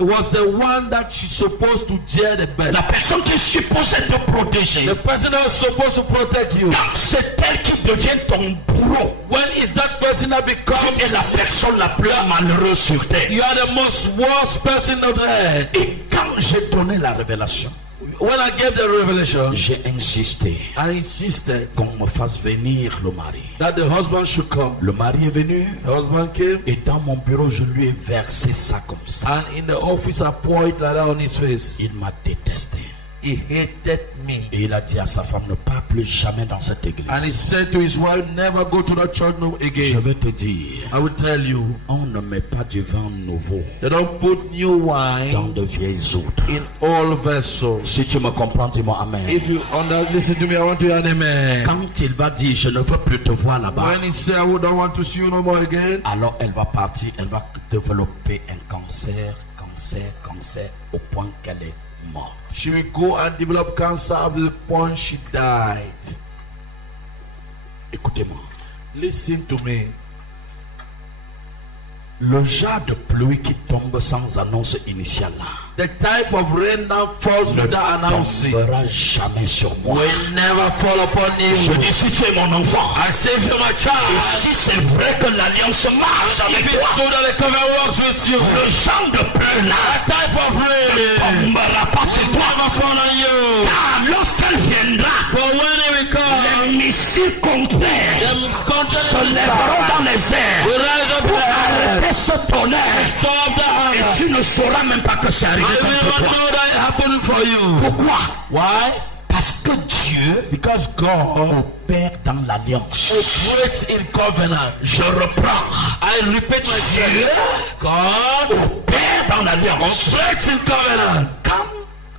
was the one that she's supposed to jeer the best. La personne qui est supposée te protéger, The person that was supposed to protect you. quand c'est elle qui devient ton bourreau, When is that person that tu becomes es la personne la plus malheureuse sur terre. you are the most worst person on earth. Et quand j'ai donné la révélation, When I gave the revelation, j'ai insisté I insisted qu'on me fasse venir le mari. that the husband should come. Le mari est venu The husband came, et dans mon bureau, je lui ai versé ça comme ça. and in the office I poured it like that on his face. Il m'a détesté. he hated me. Et il a dit à sa femme, ne pars plus jamais dans cette église. And he said to his wife, never go to that church no Je again. vais te dire, I will tell you, on ne met pas du vin nouveau they don't put new dans wine de vieilles outres. in all vessels. Si tu me comprends, dis-moi amen. If you listen to me, I want to hear an amen. Quand il va dire, je ne veux plus te voir là-bas, When he said, I don't want to see you no more again, alors elle va partir, elle va développer un cancer au point qu'elle est morte. she will go and develop cancer up to the point she died. Écoutez-moi. Listen to me. Le genre de pluie qui tombe sans annonce initiale là, The type of rain that falls ne without announcing tombera jamais sur moi. will never fall upon Je you. dis, si tu es mon enfant, I say if you're my et child, si c'est vrai que l'alliance marche if avec it's toi, true that the covenant works with you, le genre de pluie là that type of rain ne tombera pas sur will toi. never fall on you. Car lorsqu'elle viendra, For when it will come, les missiles contraires them se continents lèveront dans les airs will rise up pour the air, arrêter ce tonnerre. stop the Et hunger. tu ne sauras même pas que c'est arrivé I will contre not toi. know that it happened for you. Pourquoi? Why? Parce que Dieu Because God opère dans l'alliance. operates in covenant. Je reprends. I repeat myself. God Opère dans l'alliance. operates in covenant. Quand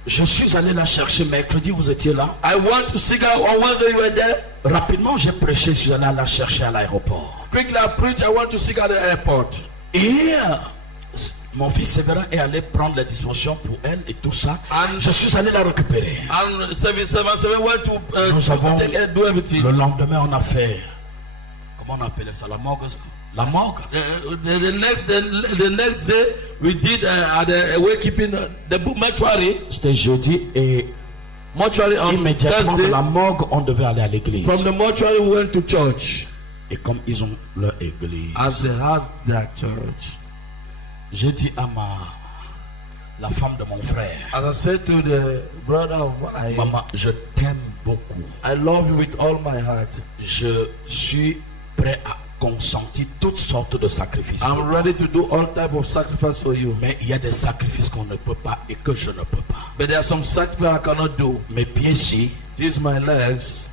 je suis allé la chercher mercredi, vous étiez là. I want to seek out on Wednesday you were there. Rapidement, j'ai prêché, je suis allé la chercher à l'aéroport. Quickly I preach, I want to seek out the airport. Et mon fils Séverin est allé prendre les dispositions pour elle et tout ça. And- Je suis allé la récupérer. And 777 went to Nous avons- take and do everything. Le lendemain, on a fait, comment on appelait ça, la morgue. La morgue. The next day we did at the wakekeeping the mortuary C'était jeudi et on immédiatement de Thursday. la morgue, on devait aller à l'église. From the mortuary we went to church. Et comme ils ont leur église, As they had that church. j'ai dit à la femme de mon frère, As I said to the brother of mine, maman, je t'aime beaucoup. I love you with all my heart. Je suis prêt à consentir toutes sortes de sacrifices. I'm ready to do all type of sacrifice for you. Mais il y a des sacrifices qu'on ne peut pas et que je ne peux pas. But there are some sacrifices I cannot do. Mes pieds-ci These my legs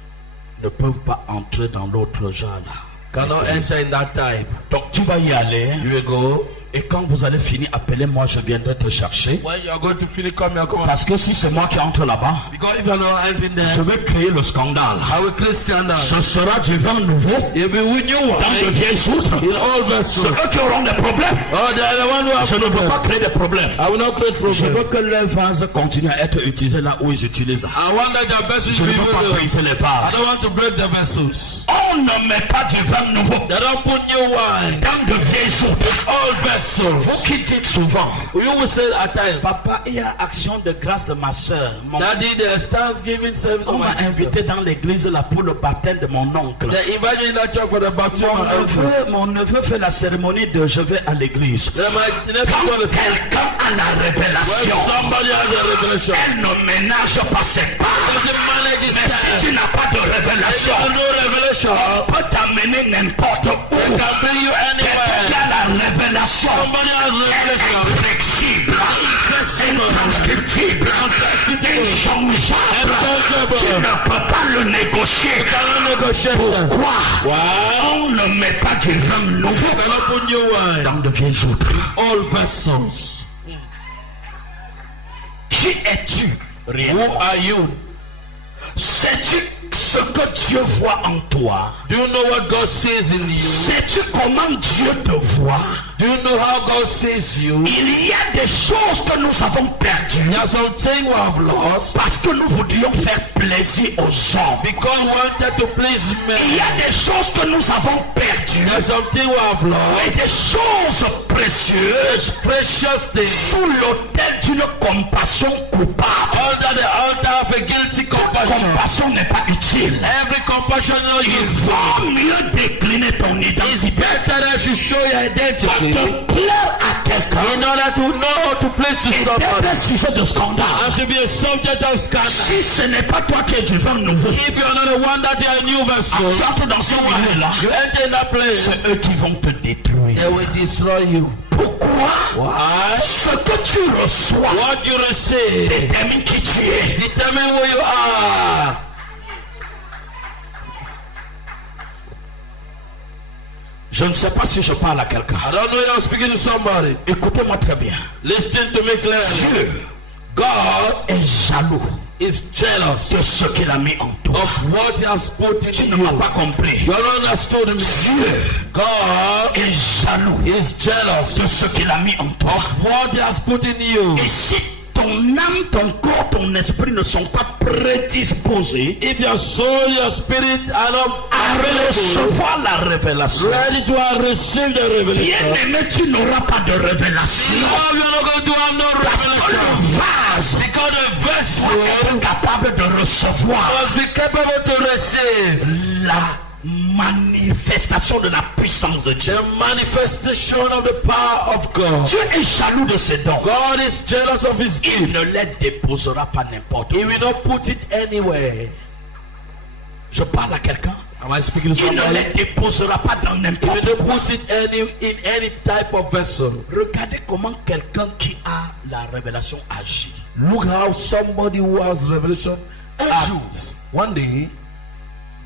ne peuvent pas entrer dans l'autre genre là. cannot enter in that type. Donc tu vas y aller. You will go. Et quand vous allez finir, appelez-moi, je viendrai te chercher. When you are going to finish, come here, come on. Parce que si c'est moi qui entre là-bas, Because if you are not entering je there, vais créer le scandale. I will create scandal. Ce sera du vin nouveau You'll be with you dans de wine vieilles outres. in all C'est vessels. eux qui auront des problèmes. Oh, they are the one who have Je ne veux problem. pas créer des problèmes. I will not create Je problem. veux que les vases continuent à être utilisés là où ils utilisent. I want that the vessels Je be ne veux pas with you. briser les I vases. don't want to break the vessels. On ne met pas du vin nouveau They don't put new wine dans de vieilles outres. all Vous vessels. qui dites souvent, You will say at times, papa, il y a action de grâce de ma soeur. Daddy, there's Thanksgiving service On of m'a my sister. invité dans l'église là pour le baptême de mon oncle. They invite me in that church for the baptism of my uncle. Mon neveu fait la cérémonie de je vais à l'église. Then my nephew Quand go to say, quelqu'un a la when révélation, somebody has a revelation, elle ne ménage pas ses parts. doesn't manage his Mais si time. tu n'as pas de If révélation, you have no revelation, on peut t'amener n'importe they où. can bring you Quelqu'un anywhere. qui a la révélation, Somebody has revelation. inflexible, intranscriptible, inchangeable. Tu ne peux pas le négocier. Cannot negotiate. Pourquoi? Why? On ne met pas du vin nouveau Cannot put new wine. dans de vieilles outres. All vessels. Qui es-tu Who réellement? are you? Sais-tu ce que Dieu voit en toi? Do you know what God sees in you? Sais-tu comment Dieu te voit? Do you know how God sees you? Il y a des choses que nous avons perdues There are some things we have lost parce que nous voudrions faire plaisir aux hommes. because we wanted to please Il y men. a des choses que nous avons perdues There are some things we have et lost. des choses précieuses Precious things sous l'autel d'une compassion coupable. under the altar of a guilty compassion. Compassion n'est pas utile. Every compassion no Il use. vaut mieux décliner ton It's identité better that you show your que identity de plaire à quelqu'un, In order to know how to preach to et somebody, d'être un sujet de scandale. and to be a subject of scandal. Si ce n'est pas toi qui es du vin nouveau, If you are not the one that you are a new vessel, tu entres dans ce milieu-là, you enter in that place, c'est eux qui vont te détruire. they will destroy you. Pourquoi? Why? Ce que tu reçois What you receive détermine qui tu es. determine who you are. Je ne sais pas si je parle à quelqu'un. I don't know you're speaking to somebody. Écoutez-moi très bien. Listen to me clearly. Dieu God est jaloux is jealous de ce qu'il a mis en toi. of what he has put in Tu ne you. m'as pas compris. You don't understood me. Dieu God est jaloux is jealous de ce qu'il a mis en toi. of what he has put in you. Et si ton âme, ton corps, ton esprit ne sont pas prédisposés If your soul, your spirit are not à available, recevoir la révélation, ready to receive the revelation, bien-aimé, tu n'auras pas de révélation. no, you're not going to have no Parce que revelation. le vase Because the doit vessel être capable de recevoir must be capable to receive la manifestation de la puissance de Dieu. the manifestation of the power of God. Dieu est jaloux de ses dons. God is jealous of his Il gift. ne les déposera pas n'importe He où. will not put it anywhere. Je parle à quelqu'un. Am I speaking to Il ne somebody? les déposera pas dans He will n'importe not quoi. put it in any type of vessel. Regardez comment quelqu'un qui a la révélation agit. Look how somebody who has revelation acts. One day,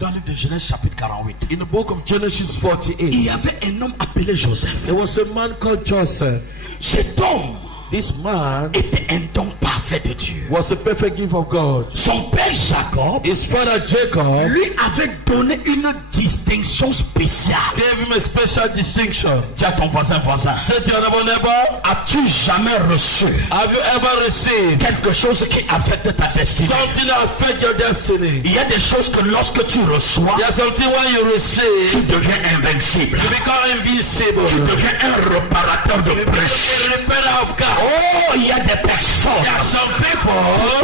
Dans le livre de Genèse chapitre 48, in the book of Genesis 48, il y avait un homme appelé Joseph. there was a man called Joseph. Cet homme This man était un don parfait de Dieu. was a perfect gift of God. Son père Jacob His father Jacob lui avait donné une distinction spéciale. gave him a special distinction. Dis à ton voisin, Say to your neighbor, as-tu jamais reçu have you ever received quelque chose qui affecte ta destinée? something that affects your destiny? Il y a des choses que lorsque tu reçois, There's something when you tu receive, deviens invincible. you become invincible. Tu deviens un réparateur de brèches. A repairer of God. Oh, il y a des There personnes. are some people,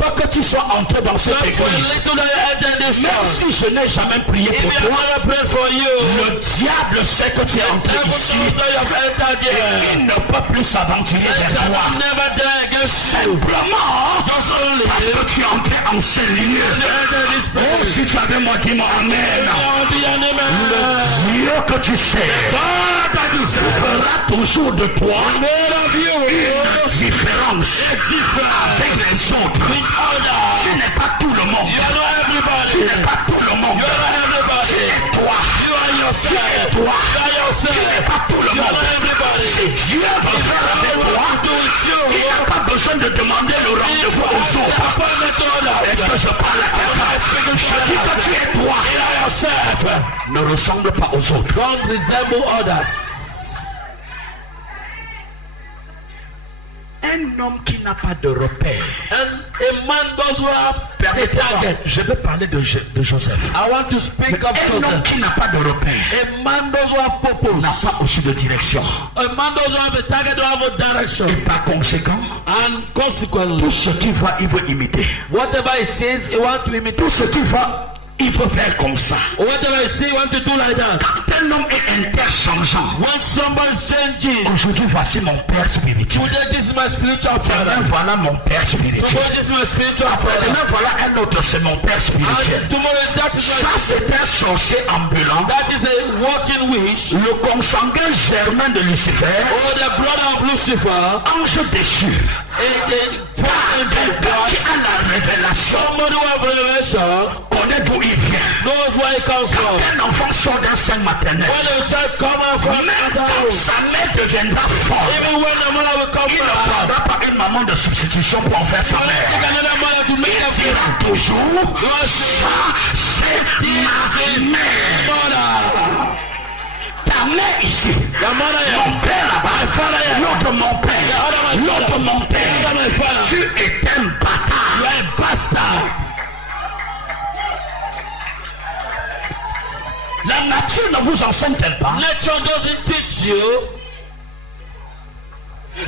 Pour que tu sois entré dans cette just for a église, little that you enter this même church, si je n'ai jamais prié if pour you have toi, never prayed for you, le diable sait que tu es entré devil ici. knows that you have entered here. Il ne peut plus s'aventurer And vers that toi. will never dare against you. Simplement Just only parce you que tu es entré en ce lieu. enter this Oh, place. si tu avais moi, dis-moi Amen. There will be an amen. Dieu que tu sais God that is fera toujours de toi made of you. une différence avec les autres. With others. Tu n'es pas tout le monde. You are not everybody. Tu n'es pas tout le monde. You are not everybody. Et toi, You are yourself. et toi, You are yourself. tu n'es pas tout le You are monde. not everybody. Si Dieu veut faire avec What toi, to do with you? il n'a pas besoin de demander le rendez-vous aux autres. Est-ce que je parle à quelqu'un? Je dis que tu es toi. Yourself. Ne ressemble pas aux autres. Don't resemble others. Un homme qui n'a pas de repère. And a man does have a target. Je vais parler de Joseph. I want to speak of Un homme Joseph. qui n'a pas de repère A man does have n'a purpose. pas aussi de direction. A man does have a target to have a direction. Et par conséquent, And consequently, tout ce qu'il va, il veut imiter. whatever he says, he wants to imitate. Tout ce qu'il va, il veut faire comme ça. Whatever he says, he wants to do like that. Quand un homme est interchangeant, When somebody's changing, aujourd'hui voici mon père spirituel. today this is my spiritual Demain father. voilà mon père spirituel. Tomorrow this is my spiritual father. Demain voilà un autre, c'est mon père spirituel. And tomorrow that is Ça my, c'est un sorcier ambulant. that is a walking witch. Le consanguin germain de Lucifer, Or the brother of Lucifer. ange déchu. A Quelqu'un qui a la révélation somebody who have revelation connaît d'où il vient. knows where he comes Quand from. un enfant sort d'un sein maternel, When a child comes out from même another quand home, sa mère deviendra forte, even when the mother will come il ne from her, prendra pas une maman de substitution pour en faire sa take mère. another mother to make Il her feel. dira toujours, ça c'est ma mère. Mother. Ta mère ici, Your mother here. mon père là-bas, l'autre mon père, l'autre mon père. My father. Tu es un bâtard. You are a bastard. La nature ne vous enseigne-t-elle pas? Nature doesn't teach you.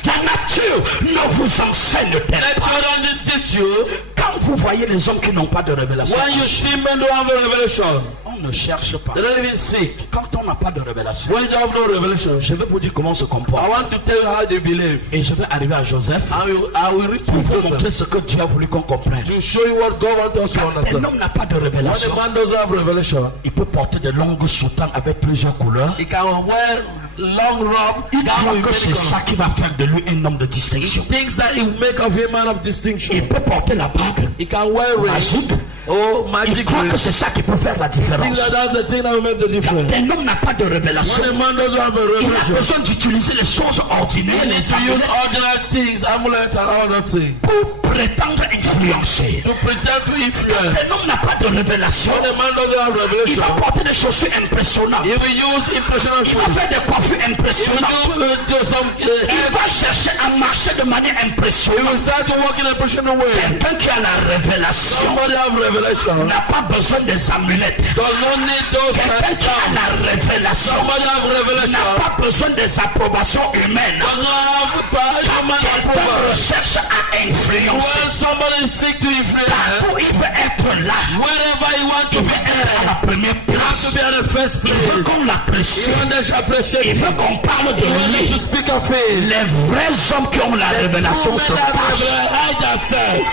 La nature ne vous enseigne-t-elle Nature pas? doesn't teach you. Quand vous voyez les hommes qui n'ont pas de révélation, When you see men who have a revelation, on ne cherche pas. they don't even seek. Quand on on n'a pas de révélation, when you have no revelation, je vais vous dire comment on se I comporte. want to tell you how they believe. Et je vais arriver à Joseph I will reach pour to vous montrer Joseph ce que Dieu a voulu qu'on comprenne. to show you what God wants us to Quand un understand. homme n'a pas de When révélation, a man doesn't have revelation, il peut porter de longues soutanes avec plusieurs couleurs. he can wear long robe. Il croit que c'est ça qui va faire de lui un homme de He distinction. thinks that it will make of him a man of distinction. Il peut porter la bague He can wear ring. magique. Oh, Il magic croit ring. que c'est ça qui peut faire la Think différence. that that's the thing that will make the difference. Quand un homme n'a pas de révélation, When a man doesn't have a il a revelation, besoin d'utiliser les choses ordinaires, he needs les to use amulettes, ordinary things, amulets and other things, pour prétendre influencer. to pretend to Quand influence. un homme n'a pas de révélation, When a man doesn't have il revelation, va porter des chaussures impressionnantes. he will use impressional Il va food. faire des coiffures He impressionnantes. will do some. Il va chercher à marcher de manière He impressionnante. will start to walk in a personal way. Quelqu'un qui a la révélation Somebody have revelation. n'a pas besoin des amulettes. Does not need those Quelqu'un qui a la révélation Somebody have revelation. n'a pas besoin des approbations humaines. Does not have human Quelqu'un approval. cherche à influencer. When somebody seek to influence, Partout il veut être là. wherever he wants to Il be veut être à la there, première he wants to place. be at the first Il veut place. qu'on l'apprécie. He wants to appreciate Il him. veut qu'on parle de He wants lui. to speak of him. Les vrais hommes qui ont la révélation se cachent. Hide themselves.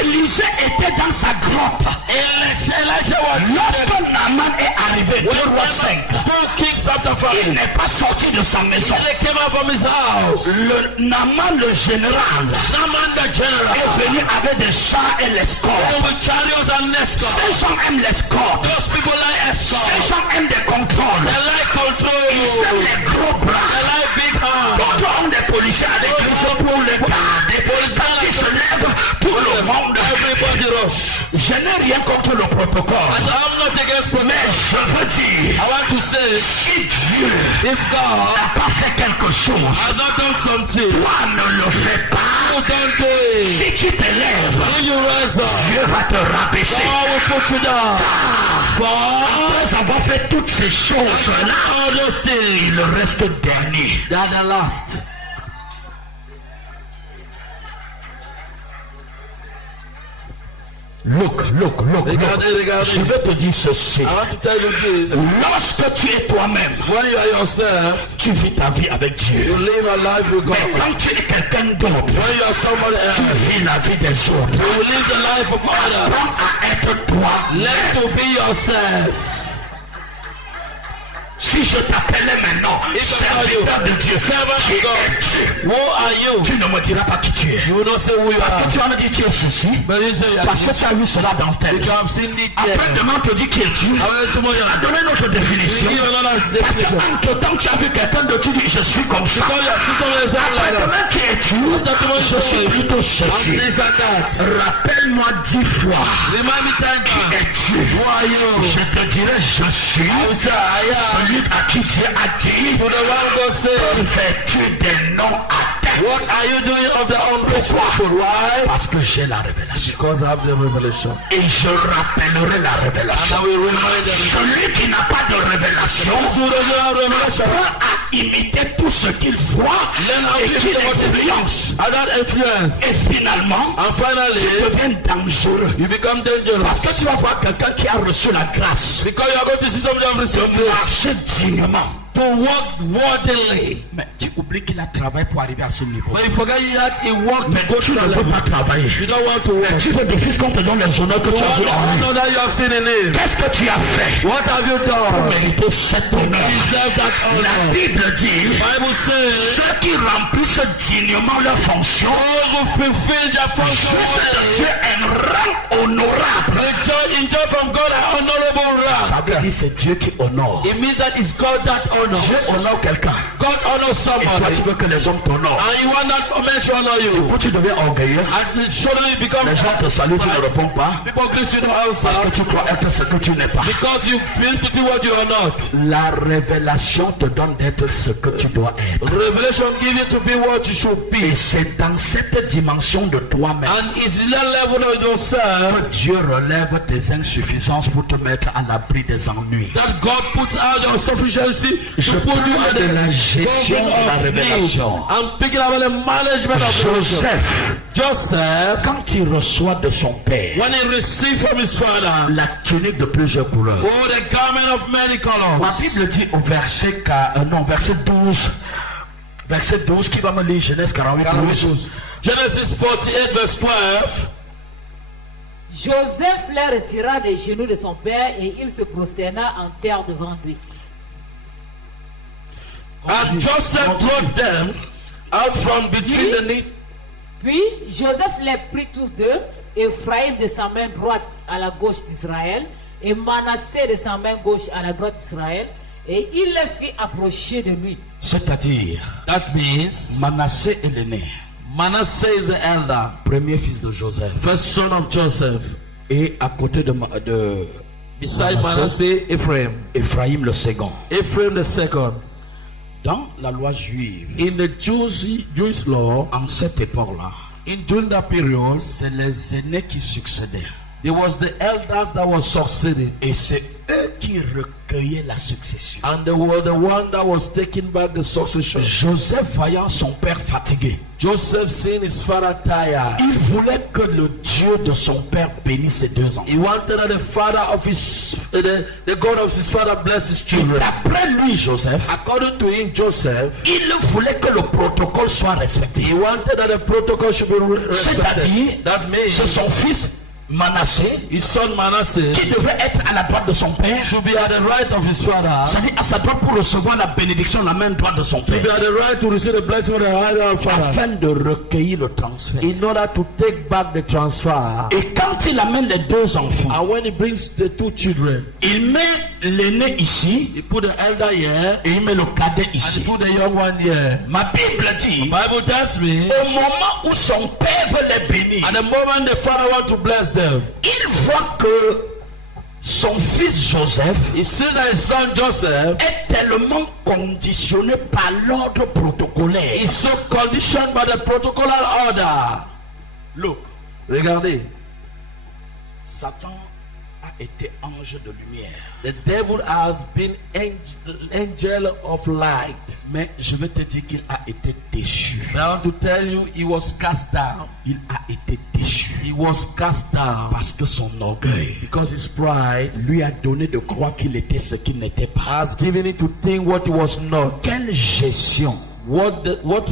Élisée était dans sa grotte. Elijah was Lorsque Naaman est arrivé, 2 when Rois 5, 2 Kings chapter il 5. n'est pas sorti de sa maison. He came out from his house. Naaman le général Naaman the general. est venu avec des chars et l'escorte. With chariots and escorts. Ces gens aiment l'escorte. Those people like Ces escorts. gens aiment des contrôles. They like control. Ils aiment les gros They bras. like big hands. D'autres ont des policiers à l'église pour les garder. Quand ils se lèvent, tout le monde. Everybody rush. Je n'ai rien contre le protocole. And I'm not against Mais protection. je veux dire, I want to say, si Dieu if God n'a pas fait quelque chose, has not done something, toi ne le fais you pas. don't do it. Si tu t'élèves, When you rise up, Dieu va te rabaisser. God will put you down. For Après avoir fait toutes ces choses-là, all those things, il reste dernier. they are the last. Look. Regardez. Je vais te dire ceci. I want to tell you this. Lorsque tu es toi-même, When you are yourself, tu vis ta vie avec you Dieu. live a life with God. Mais quand tu es quelqu'un d'autre, When you are somebody tu else, vis la vie des autres. you live the life of Apprends others. à être toi. Learn to be yourself. Si je t'appelais maintenant serviteur de Dieu, qui es-tu? Who are you? Tu ne me diras pas qui tu es. You will not say who you Parce are. que tu vas me dire tu es ceci. But you say you are Parce que this. tu as vu cela dans tel. You have seen it Après there. demain on te dit qui es-tu. Après, tout le monde Tu as dit, donné notre définition. give another Parce definition. que entre temps tu as vu quelqu'un de tu dis je suis comme ça. Because you have seen somebody say Après like that. demain qui es-tu? Je suis plutôt ceci. And this and that. Rappelle-moi 10 fois. Remind me time Qui back. es-tu? Who are you? Je te dirai je suis. I will say, I am. Celui à qui Dieu a dit. To the one God said, Fais-tu des noms à terre? what are you doing of the unrich people? Why? Parce que j'ai la révélation. Because I have the revelation. Et je rappellerai la And révélation. I will remind them. Celui qui n'a pas de révélation Those who don't have revelation, apprend à imiter tout ce qu'il voit learn how et to qu'il do what he influence. sees. And that influence. Et finalement, And tu finally, deviens dangereux. you become Parce dangerous. que tu vas voir quelqu'un qui a reçu la grâce Because you are going to see somebody who received de grace. marcher dignement. To walk worthily. Mais tu oublies qu'il a travaillé pour arriver à ce niveau. But you forget you had a walk Mais to go tu to ne the veux level. pas travailler. You don't want to walk. Tu veux d'office qu'on te donne les honneurs que tu as vu en lui. know that you have seen in him. Qu'est-ce que tu as fait What have you pour done? mériter cet honneur? Deserve that La honor. Bible dit, Bible says, ceux qui remplissent dignement leur fonction, those who fulfill their function juste de well, Dieu un rang honorable. enjoy from God an honorable Ça rank. veut dire c'est Dieu qui honore. It means that it's God that honors. Dieu honore quelqu'un. God honors Et toi somebody. tu veux que les hommes t'honorent. And you want that man to honor you. Quand tu deviens orgueilleux, And suddenly you become les gens te saluent, tu ne réponds pas. people greet you no answer Parce que tu crois être ce que tu n'es pas. because you believe to do what you are not. La révélation te donne d'être ce que tu dois être. Revelation give you to be what you should Et be. c'est dans cette dimension de toi-même And it's that level of yourself que Dieu relève tes insuffisances pour te mettre à l'abri l'abri des ennuis. That God puts out your sufficiency Je to put you parle at de la the gestion government de la of need. révélation. I'm picking up the management of the revelation. Joseph, Quand il reçoit de son père when he received from his father, la tunique de plusieurs couleurs, oh, the garment of many ma colors. Bible dit au verset 12, qui va me lire Genèse 48, 12. Genesis 48 verse 12. Joseph les retira des genoux de son père et il se prosterna en terre devant lui. And Joseph brought them out from between the knees. Puis Joseph les prit tous deux, Ephraïm de sa main droite à la gauche d'Israël et Manassé de sa main gauche à la droite d'Israël, et il les fit approcher de lui. C'est-à-dire, That means Manassé est l'aîné, Manasseh is the elder, premier fils de Joseph. first son of Joseph. Et à côté de Beside Manasseh, Ephraim. Ephraïm le second. Ephraim the second. Dans la loi juive, In the Jewish law, en cette époque-là, during that period, c'est les aînés qui succédaient. there was the elders that was succeeding, Et c'est eux qui recueillaient la succession. and they were the one that was taking back the succession. Joseph, voyant son père fatigué, Joseph seeing his father tired. il voulait que le Dieu de son père bénisse ses deux enfants. He wanted that the father of the God of his father bless his Et children. d'après lui, Joseph, According to him, Joseph, il voulait que le protocole soit respecté. he wanted that the protocol should be respected. C'est-à-dire, That c'est means son fils Manassé his son Manasseh qui devait être à la droite de son père, should be at the right of his father, c'est-à-dire à sa droite pour recevoir la bénédiction, la main droite de son to be père, at the right to receive the blessing of the right of father, afin de recueillir le transfert. in order to take back the transfer. Et quand il amène les deux enfants, And when he brings the two children, il met l'aîné ici he put the elder here et il met le cadet and he ici. put the young one here. Ma Bible dit, Bible tells me, au moment où son père veut les bénir, at the moment the father wants to bless them, il voit que son fils Joseph he sees that his son Joseph est tellement conditionné par l'ordre protocolaire. is so conditioned by the protocolar order. Look, Regardez, Satan a été ange de lumière. the devil has been angel of light. Mais je vais te dire qu'il a été déchu. But I want to tell you, he was cast down. Il a été déchu. He was cast down Parce que son orgueil because his pride lui a donné de croire qu'il était ce qu'il n'était pas. has given him to think what he was not. Quelle gestion What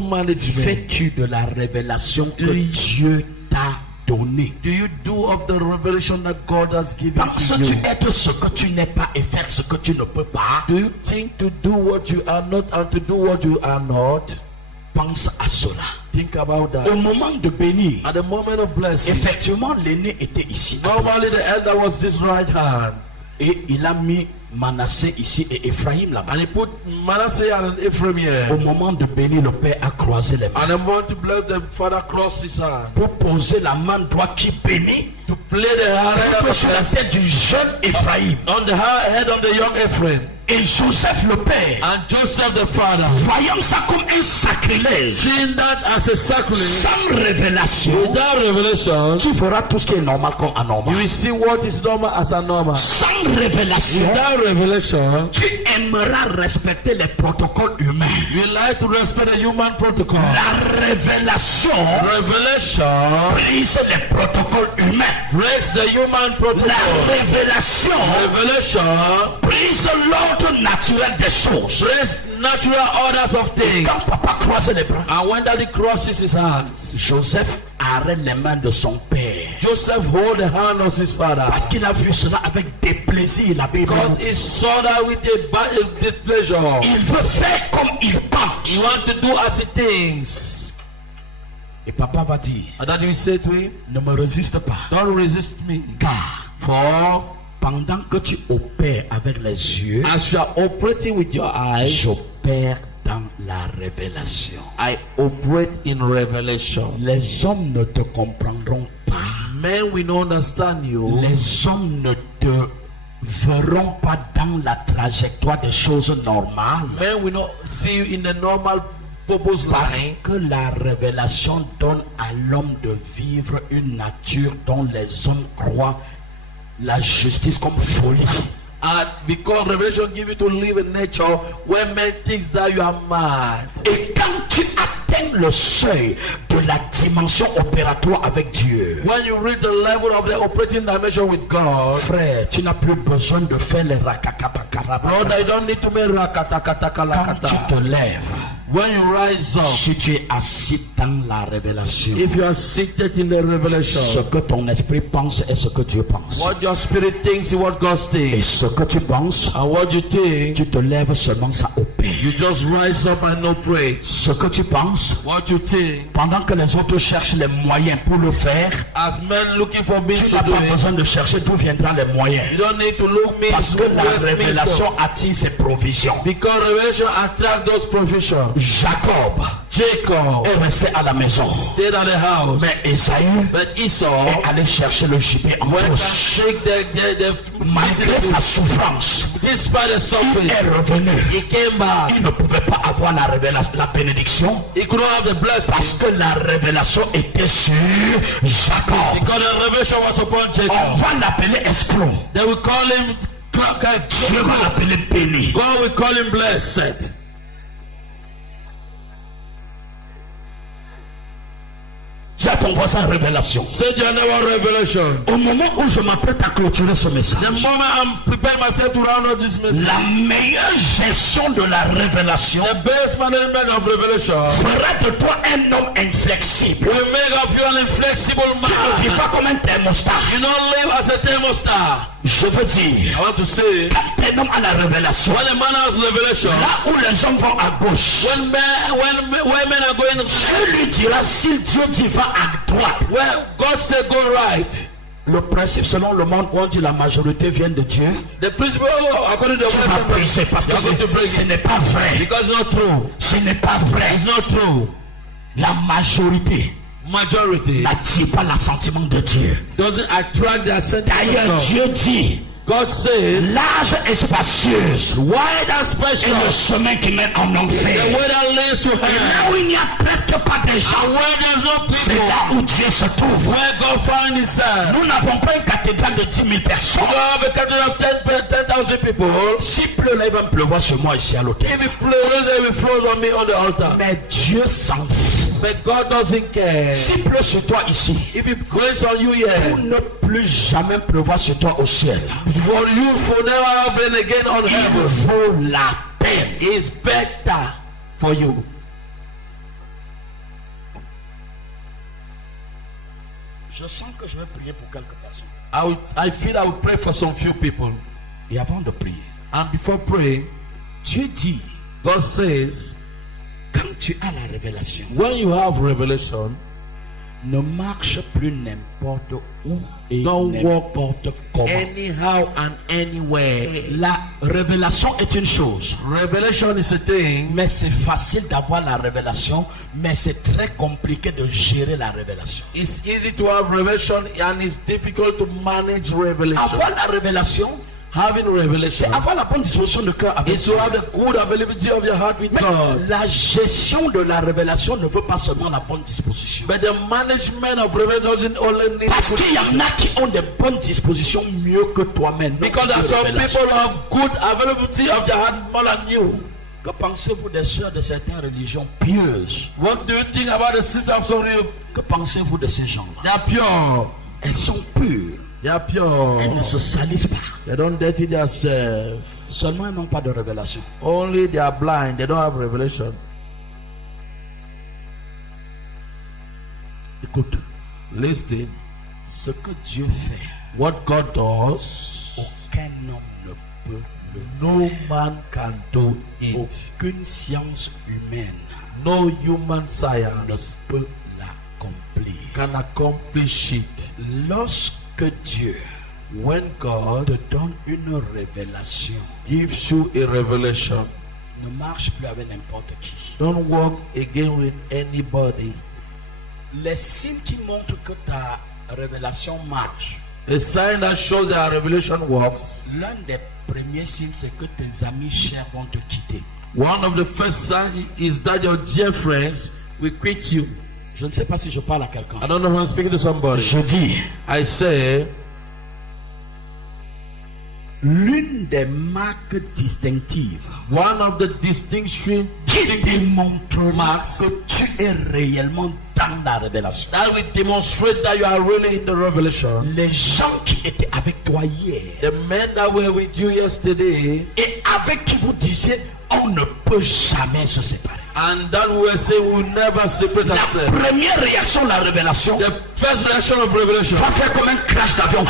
management fais-tu de la révélation que Dieu t'a donnée? do you do of the revelation that God has given to Penses-tu you? être ce que tu n'es pas et faire ce que tu ne peux pas? Do you think to do what you are not and to do what you are not? Pense à cela. Think about Au that. moment de bénir, At the moment of blessing, effectivement, l'aîné était ici. normally the elder was this right hand, Et il a mis Manassé ici et Ephraïm là-bas. and he put Manasseh and Ephraim Au here. moment de bénir, le père a croisé les mains And the moment to bless the father crossed his hand pour poser la main droite qui bénit to play the hand sur la tête du jeune Ephraïm. on the head of the young Ephraim. Et Joseph le père, And Joseph the father, voyant ça comme un sacrilège, seeing that as a sacrilege, sans révélation, without revelation, tu feras tout ce qui est normal comme you anormal. will see what is normal as a normal. Sans révélation, Without revelation, tu aimeras respecter les protocoles humains. you like to respect the human protocol. La révélation Revelation brise les protocoles humains. breaks the human La protocol. révélation Revelation brise l'ordre naturel des choses. breaks natural orders of things. Quand papa croise les bras, And when daddy crosses his hands, Joseph arrête les mains de son père. Joseph hold the hand of his father Parce qu'il a vu cela avec déplaisir, la Bible because dit. he saw that with a displeasure. Il veut faire comme il pense. He wants to do as he thinks. Et papa va dire, And daddy will say to him, ne me résiste pas. don't resist me. Car For pendant que tu opères avec les yeux, as you are operating with your eyes, j'opère dans la révélation. I operate in revelation. Les hommes ne te comprendront pas. Men will not understand you. Les hommes ne te verront pas dans la trajectoire des choses normales. Men will not see you in the normal purpose Parce line. que la révélation donne à l'homme de vivre une nature dont les hommes croient la justice comme folie. And because revelation gives you to live in nature, when men think that you are mad. Et quand tu atteins le seuil de la dimension opératoire avec Dieu, When you reach the level of the operating dimension with God, frère, tu n'as plus besoin de faire les rakakapakaraba. brother, you don't need to make Quand tu rakatakatakala. te lèves, When you rise up, si tu es assis dans la révélation, if you are seated in the ce revelation, que ton esprit pense est ce que Dieu pense. what your spirit thinks is what God Et thinks. ce que tu penses, And what you think, tu te lèves seulement, ça opère. you just rise up and no pray. Ce que tu penses, What you think, pendant que les autres cherchent les moyens pour le faire, as men looking for means tu to n'as do pas it, besoin de chercher d'où viendront les moyens. you don't need to look Parce means que la where means révélation from. attire ses provisions. Because revelation attracts those provisions. Jacob Jacob est resté à la maison. stayed at the house, Mais Esaü but Esau est allé chercher le gibier en went and brousse. take the Malgré sa souffrance, despite the il suffering, est revenu. he came back. Il ne pouvait pas avoir la révélation, la bénédiction, He couldn't have the parce blessing que la révélation était sur Jacob. because the revelation was upon On Jacob. va l'appeler escroc. They will call him Dieu va l'appeler béni. God will call him blessed. Dis à ton voisin révélation. Say your neighbor revelation. Au moment où je m'apprête à clôturer ce message, The moment I'm preparing myself to round up this message, la meilleure gestion de la révélation the best management of revelation fera de toi un homme inflexible. will make of you an inflexible Tu ne vis man. pas comme un thermostat. You don't live as a thermostat. Je veux dire, I want to say, quand un homme a la révélation, when a man has revelation, là où les hommes vont à gauche, when men are going, Dieu lui dira, si Dieu dit va à droite. where God said go right, Le principe selon le monde où on dit la majorité vient de Dieu, the principle according to tu vas the briser parce que you are going to break ce it n'est pas vrai. because it's not true. Ce n'est pas vrai. It's not true. La majorité Majority n'attire pas l'assentiment de Dieu. doesn't attract the assent D'ailleurs, of God. Dieu dit, God says, large et spacieuse wide and est le spacious, chemin qui mène en the enfer. way that leads to Et là heaven. où il n'y a presque pas de And gens, where there's no c'est people, là où Dieu se trouve. where God finds himself. Nous n'avons pas une cathédrale de 10 000 personnes. You have a cathedral of 10,000 people. S'il pleut, là, il va me pleuvoir sur moi ici à l'hôtel. If it flows, it will flow on me on the altar. Mais Dieu s'en fout. But God doesn't care. S'il pleut sur toi ici, If it rains on you pour here, ne plus jamais pleuvoir sur toi au ciel, for you for never happen again on il heaven, vaut la peine. is better for you. Je sens que je vais prier pour quelques personnes. I feel I will pray for some few people. Et avant de prier, And before praying, Dieu dit, God says, quand tu as la révélation, when you have revelation, ne marche plus n'importe où et Don't n'importe comment. anyhow and anywhere. La révélation est une chose, Revelation is a thing, mais c'est facile d'avoir la révélation, mais c'est très compliqué de gérer la révélation. it's easy to have revelation and it's difficult to manage revelation. Avoir la révélation, Having revelation c'est avoir la bonne disposition de cœur avec is to Dieu. have the good availability of your heart with Mais God. la gestion de la révélation ne veut pas seulement la bonne disposition. But the management of revelation doesn't only need Parce good. qu'il y en a qui ont des bonnes dispositions mieux que toi-même. Because there are some people who have good availability of their heart more than you. Que pensez-vous des sœurs de certaines religions pieuses? What do you think about the sisters of some? Que pensez-vous de ces gens-là? They are pure. Elles sont pures. They are pure. Elles ne se salissent pas. They don't dirty themselves. Seulement, elles n'ont pas de révélation. Only they are blind. They don't have revelation. Écoute, Listen. ce que Dieu fait, What God does, aucun homme ne peut le no man can do it. Aucune science humaine No human ne science peut l'accomplir. can accomplish it. Lorsque Dieu When God te donne une révélation, gives you a revelation, ne marche plus avec n'importe qui. don't walk again with anybody. Les signes qui montrent que ta révélation marche, A sign that shows that revelation works. l'un des premiers signes, c'est que tes amis chers vont te quitter. One of the first signs is that your dear friends will quit you. Je ne sais pas si je parle à quelqu'un. I don't know if I'm speaking to somebody. Je dis, I say, L'une des marques distinctives One of the distinction qui démontrera que tu es réellement dans la révélation. that will demonstrate that you are really in the revelation. Les gens qui étaient avec toi hier The men that were with you yesterday et avec qui vous disiez on ne peut jamais se séparer. and that we were saying we will never separate La ourselves. première réaction de la révélation The first reaction of revelation va faire comme un crash d'avion.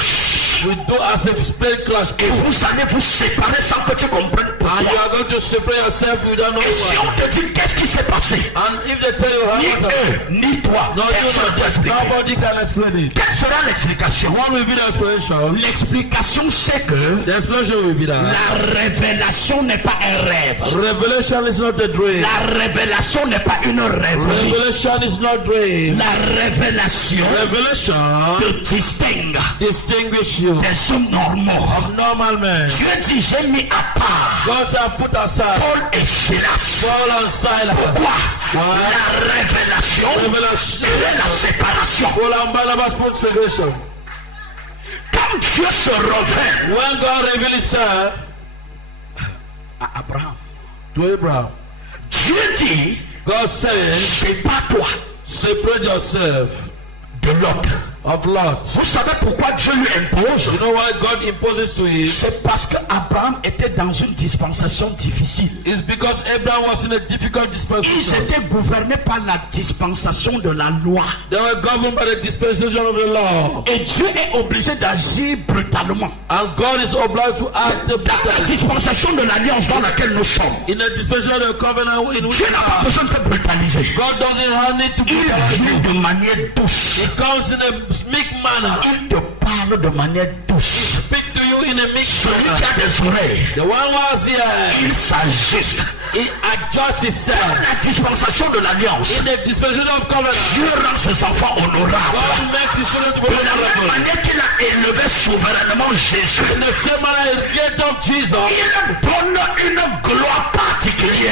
we do as if plane crash. Et vous allez vous séparer sans que tu comprennes pourquoi. And you are going to separate yourself without knowing Et si why. on te dit qu'est-ce qui s'est passé, And if they tell you ni how eux, ni toi, no, you personne ne peut know, expliquer. nobody can explain it. Quelle sera l'explication? What will be the explanation? L'explication c'est que The explanation will be that la révélation n'est pas un rêve. revelation is not a dream. La révélation n'est pas une rêverie. Revelation is not dream. La révélation Revelation te distingue distinguish you des hommes normaux. of normal men. Dieu dit j'ai mis à part God have put aside Paul et Silas. Paul and Silas. Pourquoi? Why? La révélation Revelation. et la séparation. Paul and Barnabas put segregation. Quand Dieu se révèle When God revealed himself à Abraham, to Abraham, Dieu dit God said, sépare-toi separate yourself de l'autre. of Lot. Vous savez pourquoi Dieu lui impose? You know why God imposes to him? C'est parce que Abraham était dans une dispensation difficile. It's because Abraham was in a difficult Ils dispensation. étaient gouvernés par la dispensation de la loi. They were governed by the dispensation of the law. Et Dieu est obligé d'agir brutalement. And God is obliged to act Dans la brutally. dispensation de l'alliance dans laquelle nous sommes, In the dispensation of the covenant in which Dieu we n'a pas are, besoin de brutaliser. God doesn't need to be Il vit de manière douce. He comes in a meek manner. Il te parle de manière douce. Speak to you in a meek Celui manner. qui a des oreilles, The one who has here, il s'ajuste. he adjusts Dans himself. la dispensation de l'alliance, In the dispensation of covenant, Dieu rend ses enfants honorables. God makes his children to be De la même honorable. manière qu'il a élevé souverainement Jésus, In the same manner, he gave up Jesus. il donne une gloire particulière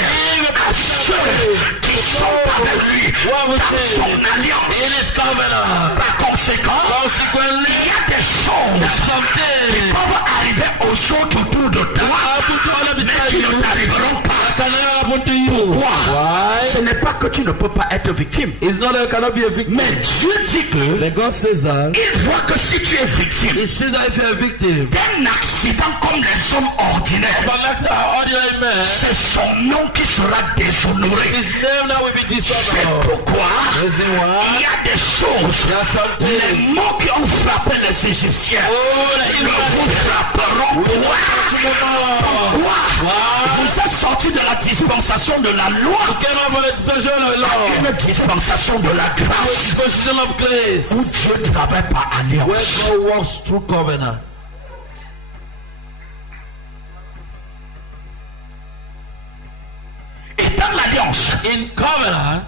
à ceux qui sont avec lui dans son alliance. In his covenant. Par conséquent, Consequently, il y a des choses qui something peuvent arriver aux autres autour de toi, happen to all mais beside qui you ne t'arriveront pas. can never happen to you. Pourquoi? Why? Ce n'est pas que tu ne peux pas être victime, It's not that I cannot be a victim. mais Dieu dit que But God says that. il voit que si tu es victime He says that if you're a victim d'un accident comme les hommes ordinaires, of an accident, an ordinary man, c'est son nom qui sera déshonoré. his name now will be C'est dishonored. pourquoi Reason il why? y a des choses, There are some les things. mots qui ont frappé les Égyptiens Oh, the ne vous frapperont point. Pourquoi? Vous êtes sortis de la dispensation de la loi Came up with a dispensation of law. une dispensation de la grâce Dispensation of où grace. Dieu travaille par Where alliance. God walks through covenant. Et dans l'alliance, In covenant,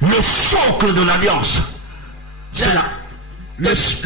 le socle de l'alliance, c'est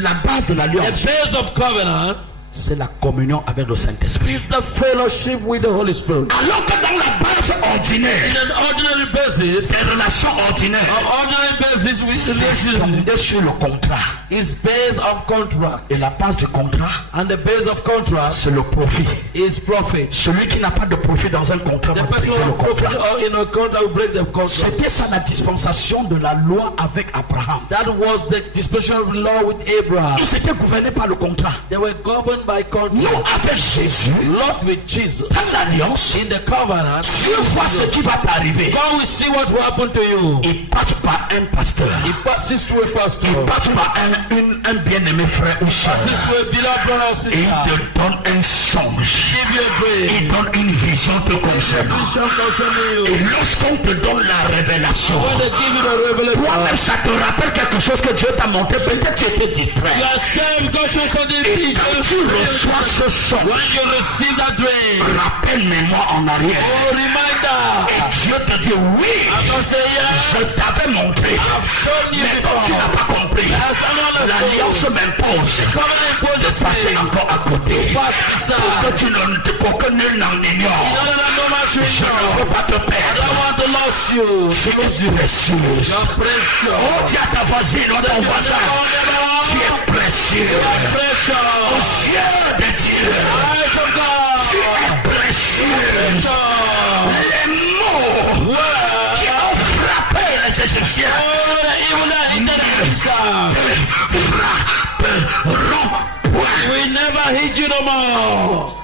la base de the l'alliance, base of covenant c'est la communion avec le Saint-Esprit. is the fellowship with the Holy Spirit. Alors que dans la base In ordinaire, an ordinary basis, ces relations ordinaires an ordinary basis with c'est relationship fondé sur le contrat. is based on contract. Et la base du contrat, And the base of contract c'est le profit. is profit. Celui qui n'a pas de profit dans un contrat The va person briser le who profit contrat. in a contract will break the contract. C'était ça la dispensation de la loi avec Abraham. That was the dispensation of law with Abraham. Ils étaient gouvernés par le contrat. They were governed by Nous, contract. avec Jésus, Lot with Jesus. dans l'alliance, In the covenant, Dieu voit ce qui va t'arriver. God will see what will happen to you. Il passe par un pasteur. He passes through a pastor. Il passe par un bien-aimé frère ou soeur. Passes through a beloved brother or Et sister. il te donne un songe. Give you a break. Il donne une vision te concernant. Vision concerning Et you. lorsqu'on te donne la révélation, When they give you the revelation, toi-même ça te rappelle quelque chose que Dieu t'a montré. Peut-être tu étais distrait. you are saved. God shows something. Et quand tu reçois ce When songe, you receive that dream, rappelle-moi en arrière. oh, reminder. Et Dieu te dit oui, I'm going to say yes. je t'avais montré. I've shown you Mais comme tu n'as before. pas compris, l'alliance m'impose Covenant imposes de passer me. encore à côté. Pass beside. Pour que nul n'en In ignore. order that no man you Je ne veux pas te I don't perdre. want to lose you. Tu es précieux. You're precious. Oh, dis à ta voisine, à ton voisin, tu es précieux. Aux yeux de Dieu, Eyes of God. tu es précieux. Les mots qui ont frappé les Égyptiens frapperont point. We never hit you no more.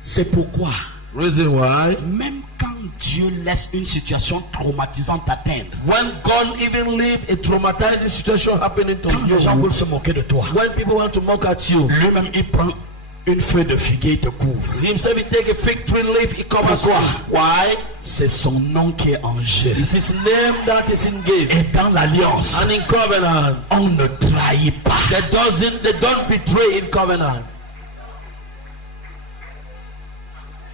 C'est pourquoi, Reason why, même quand Dieu laisse une situation traumatisante t'atteindre, when God even leave a traumatizing situation happening to quand les gens you, veulent se moquer de toi, when people want to mock at you, lui-même il prend une feuille de figuier et te couvre. himself he take a fig tree leaf, he covers Pourquoi? you. Why? C'est son nom qui est en jeu. It's his name that is in game. Et dans l'alliance, And in covenant, on ne trahit pas. they don't betray in covenant.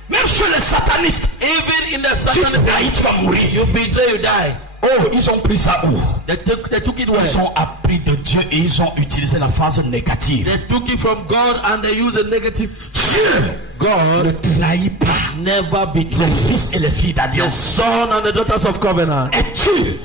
Même chez les satanistes, Even in the tu Satan, trahis, tu vas mourir. you betray, you die. Oh, ils ont pris ça où? They took it well. Ils ont appris de Dieu et ils ont utilisé la phrase négative. They took it from God and they use a negative. Dieu God ne trahit pas never les betrays. fils et les filles The d'alliance. son and the daughters of covenant. Es-tu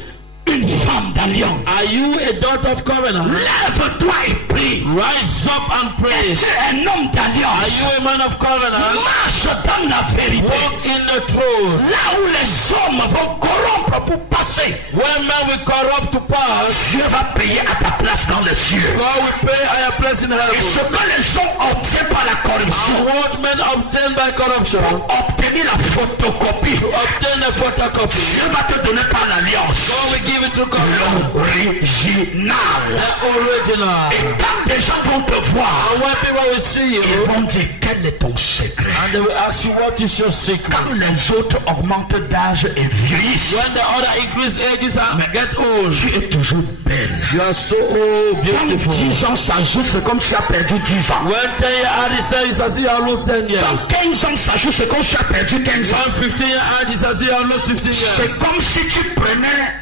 une femme d'alliance? Are you a daughter of covenant? Lève-toi et prie. Rise up and pray. Es-tu un homme Are d'alliance? you a man of covenant? Marche dans la vérité. Walk in the truth. Là où les hommes vont corrompre pour passer, When man will corrupt to pass, Dieu va payer à ta place dans les cieux. God will pay higher place in Et heaven. ce que les hommes obtiennent par la corruption, And what men obtain by corruption, obtenir la photocopie, obtain a photocopy. Dieu va te donner par l'alliance God will give it to covenant. l'original. The original. Et quand des gens vont te voir, And when people will see you, ils vont dire quel est ton secret. and they will ask you what is your secret. Quand les autres augmentent d'âge et vieillissent, When the other increase ages and get old, tu es toujours belle. you are so Quand beautiful. 10 ans s'ajoutent, c'est comme tu as perdu 10 ans. When 10 years add it's as if you have lost 10 years. Quand 15 ans s'ajoutent, c'est comme si tu as perdu 15 ans. When 15 years add it's as if you have lost 15 years. C'est comme si tu prenais...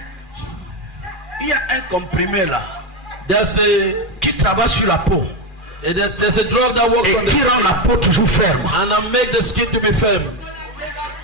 Il y a un comprimé là There's qui travaille sur la peau there's a drug that works et on the qui rend la skin peau toujours ferme. and make the skin to be firm.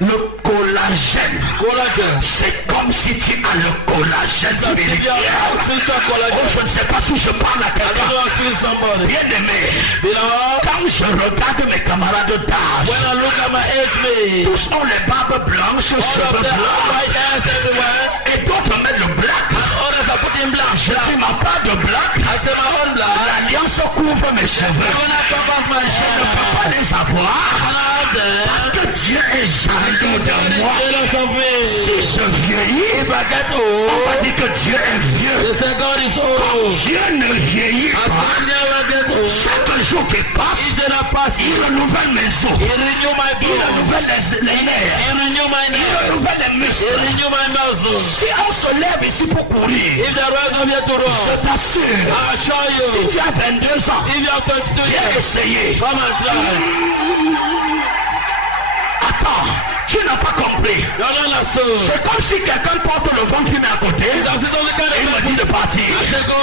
Le collagène. Collagen. C'est comme si tu as le collagène It's as if you have spirituel. spiritual Oh, collagen. je ne sais pas si je parle à I don't quelqu'un. know how to feel somebody. Bien aimé, Beloved, quand je regarde mes camarades d'âge, when I look at my age mate, tous ont les barbes blanches, all cheveux of them have blancs, white hairs everywhere. et d'autres mettent le black. Others are putting black. Je dis ma part de black, I say my own black. l'alliance couvre mes cheveux. When I covers my Je ne peux hair, pas les avoir and I have them. parce que Dieu est jaloux de moi. Jealous of me. Si je vieillis, If I get on old, va dire que Dieu est vieux. they say God is old. Dieu ne vieillit As pas. I never get old, Chaque jour qui passe, each day that passes, il renouvelle mes os. He renew my Il bones. renouvelle les nerfs. He renew my Il nerves. renouvelle les He muscles. renew my muscles. Si on se lève ici pour courir, If the rise of here to je run, t'assure, I assure si you, tu as 22 ans, if you have 22 viens years, essayer. come and try. Attends, tu n'as pas compris. You're not understood. C'est comme si quelqu'un porte le ventre, tu mets à côté, It's as if only kind et il me of dit de partir. I say Et go,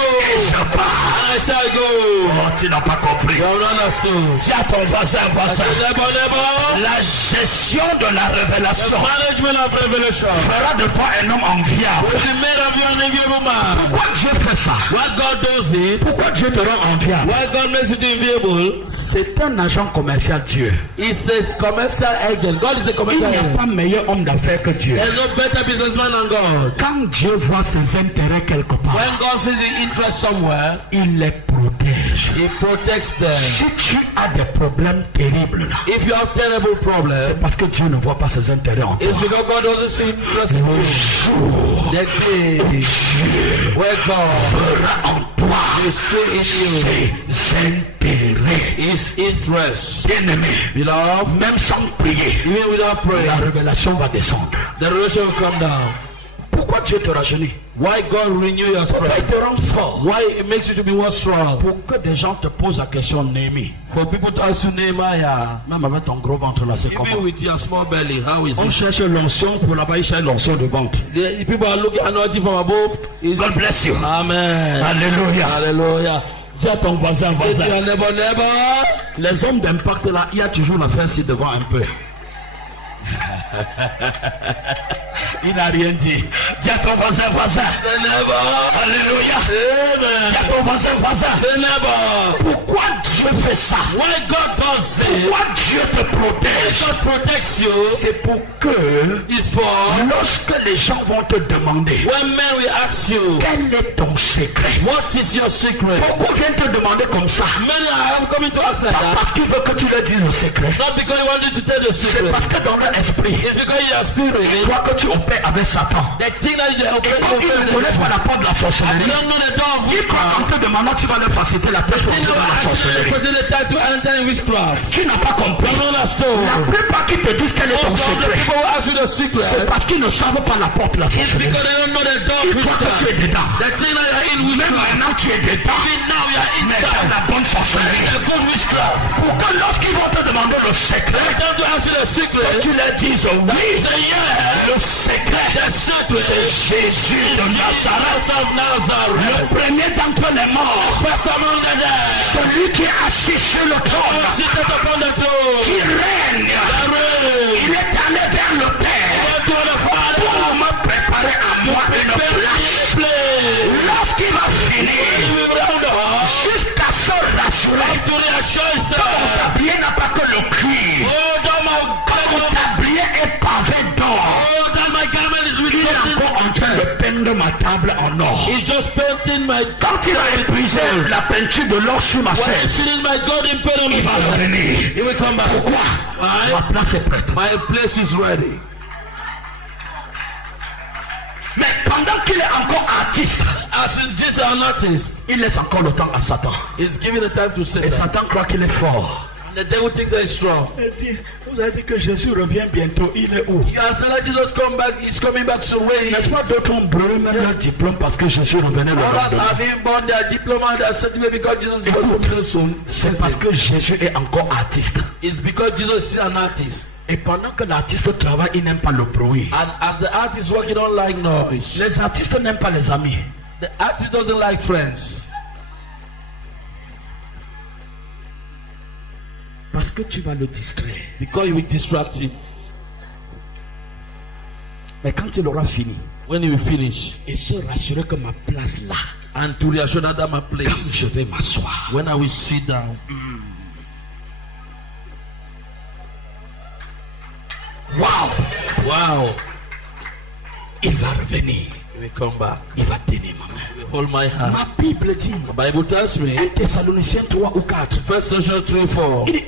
je pars. and I shall go. Oh, tu n'as pas compris. You're not understood. Dis à ton voisin, voisin, Neighbor, neighbor, la gestion de la révélation management of revelation. fera de toi un homme enviable. With the made of you an enviable man. Pourquoi Dieu fait ça? What God does it, Pourquoi Dieu te rend enviable? why God makes you enviable, C'est un agent commercial Dieu. He says commercial agent. God is a Il commercial n'y a agent. pas meilleur homme d'affaires que Dieu. There's no better businessman than God. Quand Dieu voit ses intérêts quelque part, When God sees the interest somewhere, il les protège. He protects them. Si tu as des problèmes terribles là, If you have terrible problems, c'est parce que Dieu ne voit pas ses intérêts en toi. it's because God doesn't see interest in Le you. jour The day Dieu where God verra en toi will see in you ses intérêts. His interest. Bien-aimé, Beloved, même sans prier, even without praying, la révélation va descendre. the relation will come down. Pourquoi Dieu te rajeunit? Why God renew your Pourquoi il strength? te rend fort? Why it makes you to be more strong? Pour que des gens te posent la question, Néhémie, For people to ask you Nehemiah, même avec ton gros ventre là, c'est comment? even with your small belly, how is On it? cherche l'onction pour là-bas, ils cherchent l'onction de ventre. The people are looking anointing from above. God bless you. Amen. Alléluia. Hallelujah. Dis à ton voisin, Say to voisin. your neighbor. Les hommes d'impact là, il y a toujours l'affaire ci devant un peu. Il n'a rien dit. Dis à ton voisin, voisin. Say neighbor. Alléluia. Amen. Dis à ton voisin, voisin. Say neighbor. Pourquoi Dieu fait ça? Why God does it? Pourquoi Dieu te protège? God protects you. C'est pour que Is for lorsque les gens vont te demander when men will ask you, quel est ton secret, what is your secret? pourquoi viennent te demander comme ça? Many are coming to us like Pas that. parce qu'ils veulent que tu leur dises le secret. Not because you want you to tell the C'est secret. parce que dans leur esprit, It's because you are spirit. ils croient que tu opères avec Satan. They think that you Et comme ils ne connaissent pas la porte de la They sorcellerie, don't know the door of ils croient qu'en witchcraft. te demandant tu vas leur faciliter la tête pour They entrer know dans la actually sorcellerie. the time to enter in witchcraft. Tu n'as pas compris. You don't understand. La plupart qui te disent quel est ton Most of the secret, people who ask you the secret, c'est parce qu'ils ne savent pas la porte de la it's sorcellerie. because they don't know the door of Ils croient que tu es witchcraft. dedans. They think that you are in Même witchcraft. maintenant tu es dedans. Even now you are Mais dans inside. la bonne sorcellerie. The good witchcraft. Pour que lorsqu'ils vont te demander le They secret, don't to ask you the secret. tu leur dises oui. Say yeah. Le secret, The secret c'est Jésus de Nazareth. Jesus of Nazareth. Le premier d'entre les morts. First among the dead. Celui qui est assis sur le trône. Seated upon the Qui throne. règne. Reign. Il est allé vers le Père. Went to the Father. Pour me préparer à moi une place. Lorsqu'il va finir, jusqu'à se rassurer, To reassure ton himself. tablier n'a pas que le cuir. Oh, that my Ton garment, tablier est pavé d'or. oh, that my garment is with Il est gold. encore en train de peindre ma table en or. He's just painting my Quand il a épuisé la peinture de l'or sur ma when chaise, he's filling my golden il pediment. va revenir. He will come back. Pourquoi? Why? Ma place est prête. My place is ready. Mais pendant qu'il est encore artiste, As in this an artist, il laisse encore le temps à Satan. he's giving the time to Et Satan. Satan croit qu'il est fort. And the devil thinks that he's strong. Il dit, vous avez dit que Jésus revient bientôt. Il est où? You are saying that Jesus come back, he's coming back so where he N'est-ce pas, is. d'autres ont brûlé même leur diplôme parce que Jésus revenait le Others lendemain. have even born their diploma and their certificate because Jesus was coming soon. C'est parce que Jésus est encore artiste. It's because Jesus is an artist. Et pendant que l'artiste travaille, il n'aime pas le bruit. And as the artist working, don't like noise. Les artistes n'aiment pas les amis. The artist doesn't like friends. Parce que tu vas le distraire. Because you will distract him. Mais quand il aura fini, When he will finish. et se rassurer que ma place là, And to reassure that I'm a quand place. je vais m'asseoir, When I will sit down. waouh, Wow. il va revenir. He will come back. Il va tenir ma main. He will hold my hand. Ma Bible dit, The Bible tells me, 1 Thessaloniciens 3 ou 4, 1 Thessalonians 3:4, il dit,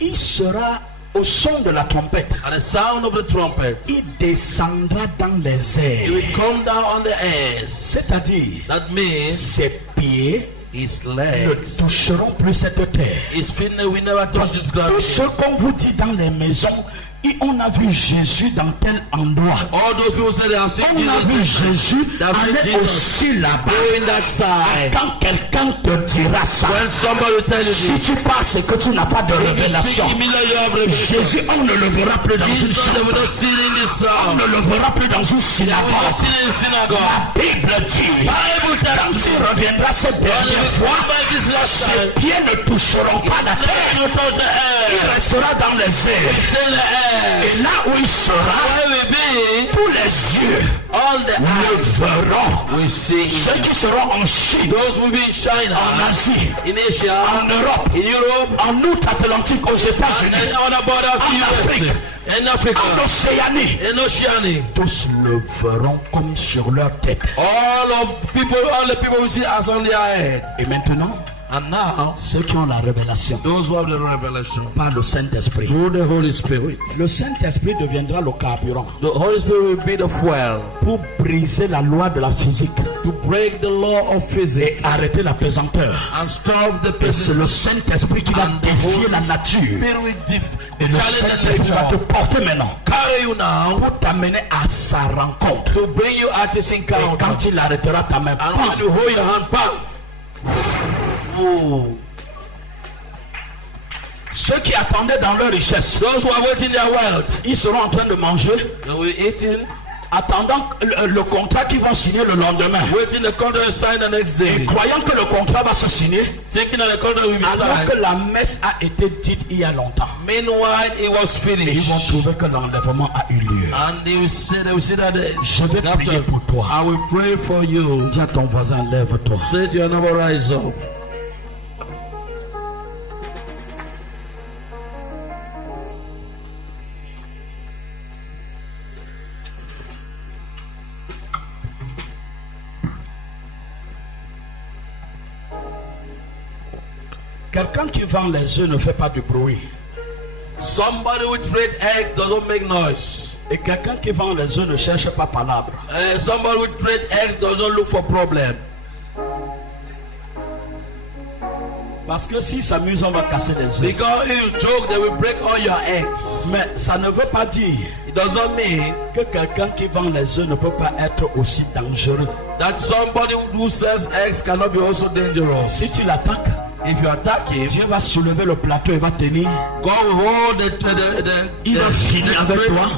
il sera au son de la trompette. at the sound of the trumpet, Il descendra dans les he will airs. come down on the airs. C'est-à-dire, That means ses pieds his ne legs, toucheront plus cette terre. his feet will never touch this ground. Tout ce qu'on vous dit dans les maisons, et on a vu Jésus dans tel endroit. All those people say they have seen On a vu Jesus Jésus That aller Jesus aussi là-bas. going that side. Quand quelqu'un te dira ça, When somebody will tell you si this, tu penses que tu n'as pas de you révélation, speak immediately you have revelation. Jésus, on ne le verra plus dans une Jesus, they will chambre. not see it in this On sound. ne le verra plus dans une They will not synagogue. see it in the synagogue. La Bible dit, Bible quand tells tu me, reviendras cette when he dernière will fois, come back this last ses time, pieds ne toucheront pas la his legs terre. will touch the Il air. restera dans les airs. Stay in the air. Et là où il sera, Where we be, tous les yeux all the le eyes verront. will see Ceux him. qui seront en Chine, Those will be in en China, Asie, in Asia, en Europe, in Europe, en outre-Atlantique aux and États-Unis, other borders En in Afrique. US, in Africa, en Océanie, in Oceania. tous le verront comme sur leur tête. All the people will see us on their head. Et maintenant, And now, ceux qui ont la révélation those who have the revelation par le Saint-Esprit, through the Holy Spirit, le Saint-Esprit deviendra le carburant the Holy Spirit will be the fuel pour briser la loi de la physique to break the law of physics et arrêter la pesanteur. and stop the Et c'est physics. le Saint-Esprit qui va And the défier Holy la nature. Spirit will Et le challenge Saint-Esprit va te nature. porter maintenant Carry you now pour t'amener à sa rencontre. to bring you at his Et encounter. quand il arrêtera ta main, And when bam, you hold your hand, bam. Oh. ceux qui attendaient dans leur richesse, Those who are waiting their wealth, ils seront en train de manger they will eating attendant le contrat qu'ils vont signer le lendemain. Waiting the contract to sign the next day. Et croyant que le contrat va se signer, Thinking that the contract will be alors signed. que la messe a été dite il y a longtemps. Meanwhile, it was Et ils vont finished. trouver que l'enlèvement a eu lieu. And they will say that Je vais prier pour toi. I will pray for you. Dis à ton voisin, lève-toi. Say to your neighbor, rise up. Quelqu'un qui vend les œufs ne fait pas de bruit. Somebody with red egg doesn't make noise. Et quelqu'un qui vend les œufs ne cherche pas palabre. Somebody with red egg doesn't look for problem. Parce que s'ils s'amusent, on va casser les œufs. Because if you joke, they will break all your eggs. Mais ça ne veut pas dire It does not mean que quelqu'un qui vend les œufs ne peut pas être aussi dangereux. that somebody who sells eggs cannot be also dangerous. Si tu l'attaques, If you attack him, Dieu va soulever le plateau et va tenir. God will hold Il va finir avec toi.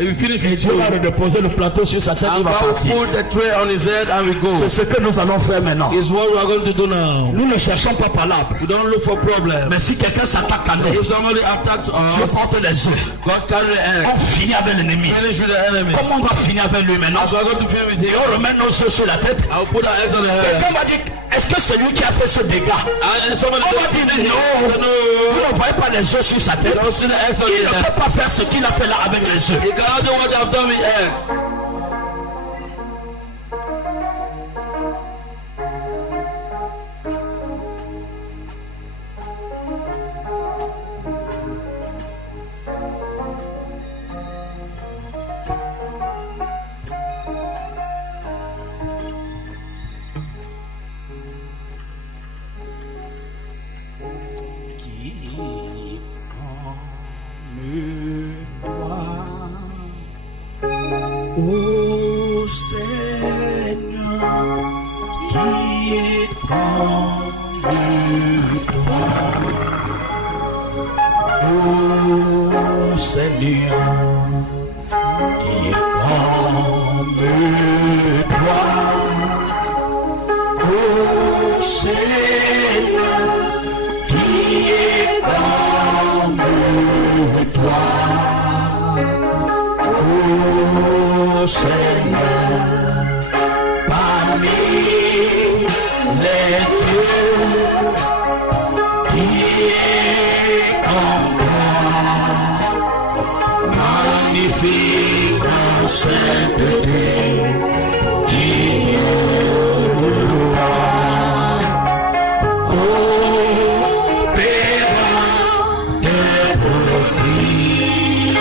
If you finish Et with Dieu va you, redéposer le plateau sur sa tête. Il and va God will partir. put the tray on his head and we go. C'est ce que nous allons faire maintenant. Is what we are going to do now. Nous ne cherchons pas palabre. We don't look for problem. Mais si quelqu'un s'attaque à nous, If somebody attacks Dieu us, porte les œufs. God carry the On eggs. finit avec l'ennemi. Finish with the enemy. Comment on va finir avec lui maintenant? As we are going to finish with Et him, on remet nos œufs sur la tête. I will put our eggs on the head. Quelqu'un va dire, est-ce que c'est lui qui a fait ce dégât? And somebody On va dire non. Vous ne voyez pas les œufs sur sa tête. Don't see the eggs on Il his ne head. peut pas faire ce qu'il a fait là avec les œufs. He cannot do what they have done with eggs. Ô Seigneur, qui est comme toi? Ô Seigneur, qui est comme toi? Ô Seigneur, qui est comme toi? Ô Seigneur, parmi les dieux, qui est comme toi, magnifique en sainteté, digne de gloire. Ô Père des prodiges,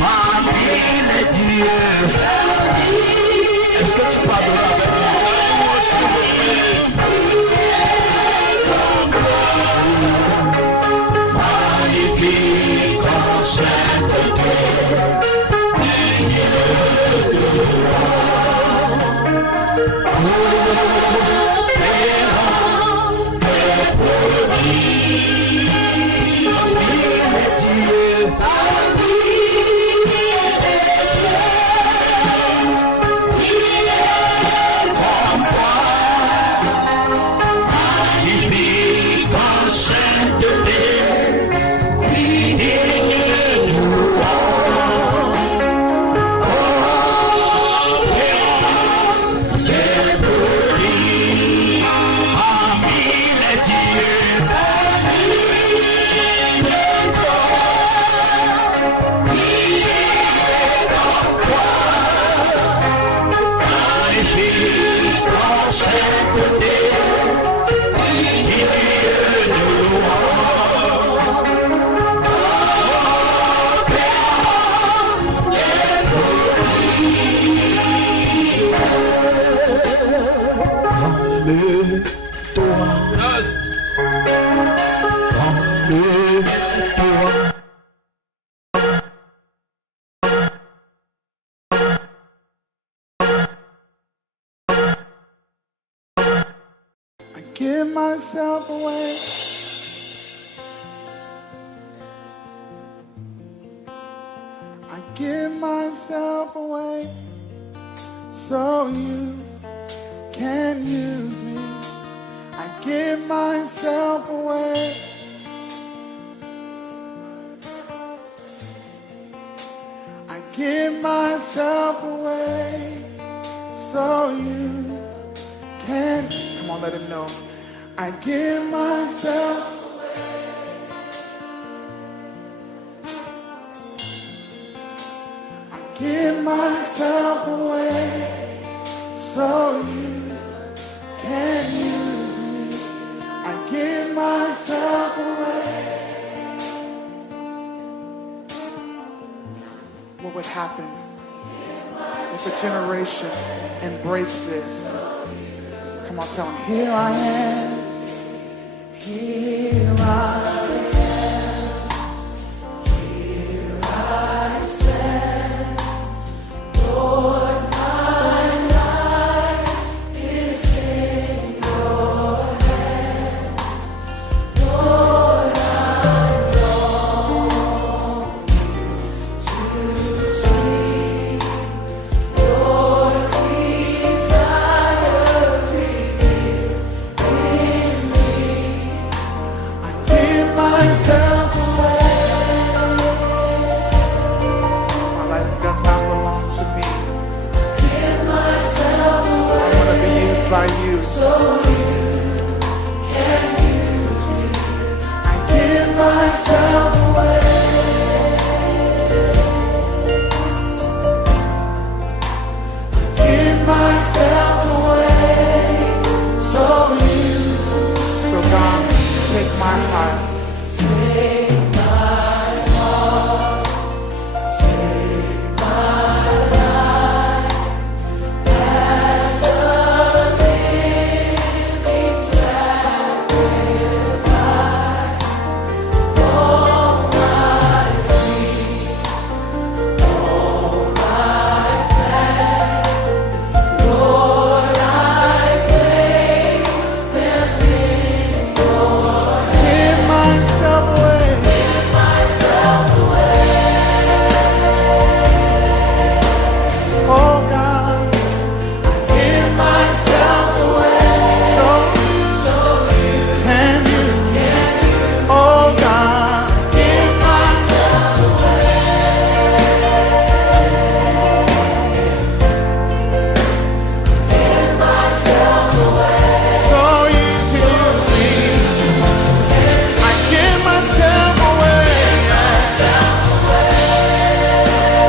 parmi les dieux. Est-ce que tu peux adorer avec moi? Magnifique en sainteté, digne de gloire. Ô Père des prodiges, parmi les dieux, magnifique en sainteté, digne de gloire. Ô Père des prodiges, parmi les dieux, magnifique en sainteté, digne de gloire. Ô Père des prodiges, donne-le-toi, Yes. donne-le-toi. I give myself away. I give myself away. so you can use me. I give myself away. I give myself away so you can. Come on, let him know. I give myself. I give myself away so you can use me. I give myself away. What would happen if a generation embraced this? Come on, tell them, here I am. Here I am. Here I stand. Lord, my life is in your hands. Lord, I long to see your desires revealed in me. I give myself away. My life does not belong to me. Give myself away. I want to be used by you. So you can use me. I give myself away. Give myself away. So you. So God, take my heart. Take my heart. Take my life as a living sacrifice. All my dreams, all my plans, Lord, I place them in your hands. Give myself away. Give myself away. Oh God, I give myself away. So you can use me. Oh God, give myself away. Give myself away. So you can use me. I give myself away.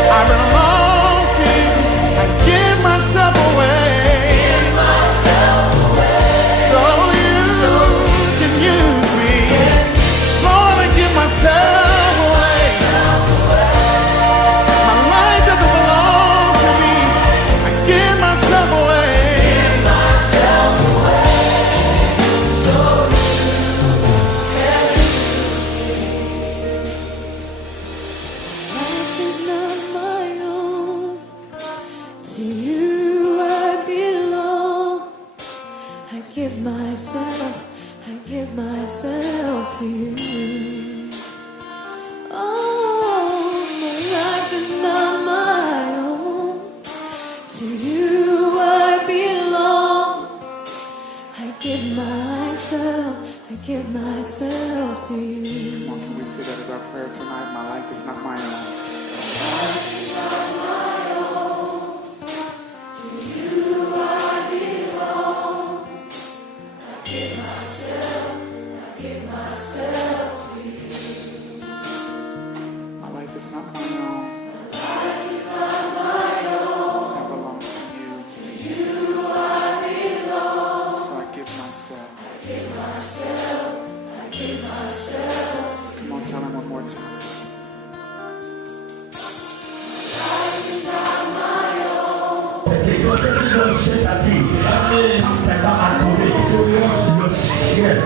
I belong to you. I give myself away. So you can use me. Lord, I give myself away. My life doesn't belong to me. I give myself away. Life is not my own. To you I belong. I give myself to you. Oh, my life is not my own. To you I belong. I give myself to you. Come on, can we say that as our prayer tonight? My life is not my own. My life is not my own. I belong to you. So I give myself. Come on, tell him one more time. C'est toi qui donnes cette attitude. C'est pas à trouver le ciel.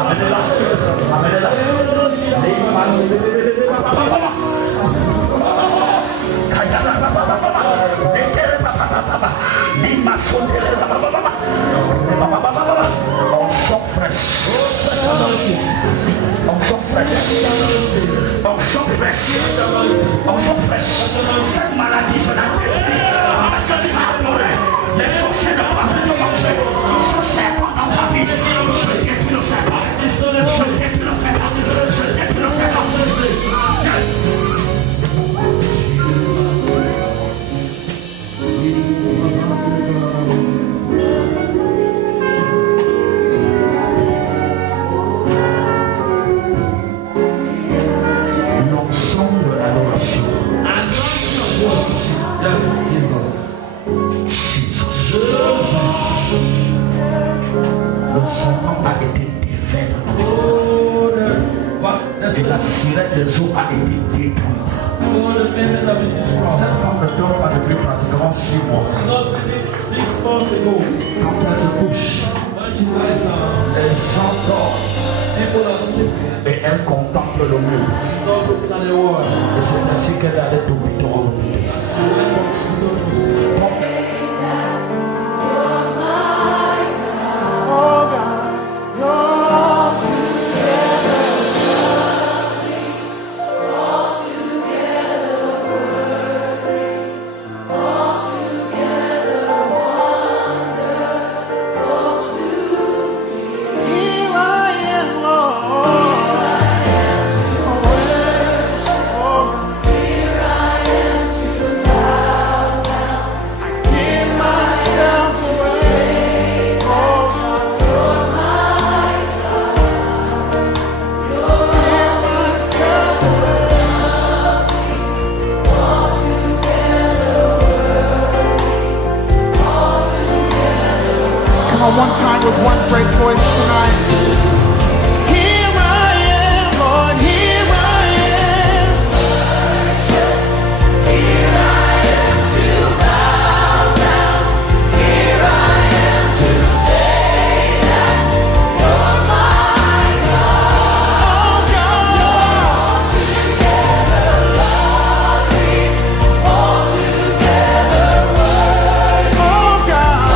Amenez-la. Amenez-la. On s'en fraîche. Cette maladie, je la l'un des eaux a été détruit. Cette femme de Tom a depuis pratiquement 6 mois. Quand elle se couche, les gens dorment et elle contemple le mur. Et c'est ainsi qu'elle allait d'hôpital. One time with one great voice tonight. Here I am, Lord, here I am. Here I am to bow down. Here I am to say that you're my God. Oh God. Altogether lovely, altogether worthy. Oh God.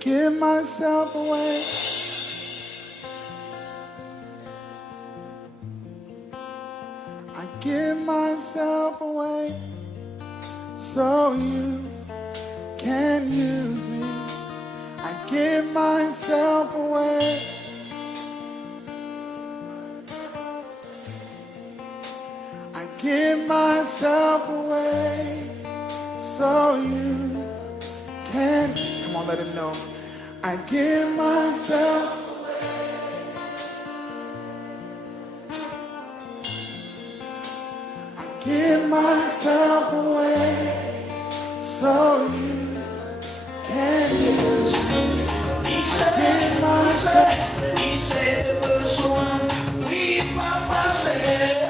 Give myself away. I give myself away so you can use me. I give myself away. I give myself away so you can. Come on, let him know. I give myself away. I give myself away so you can use me. I give myself. He said, besoin, oui, papa, c'est.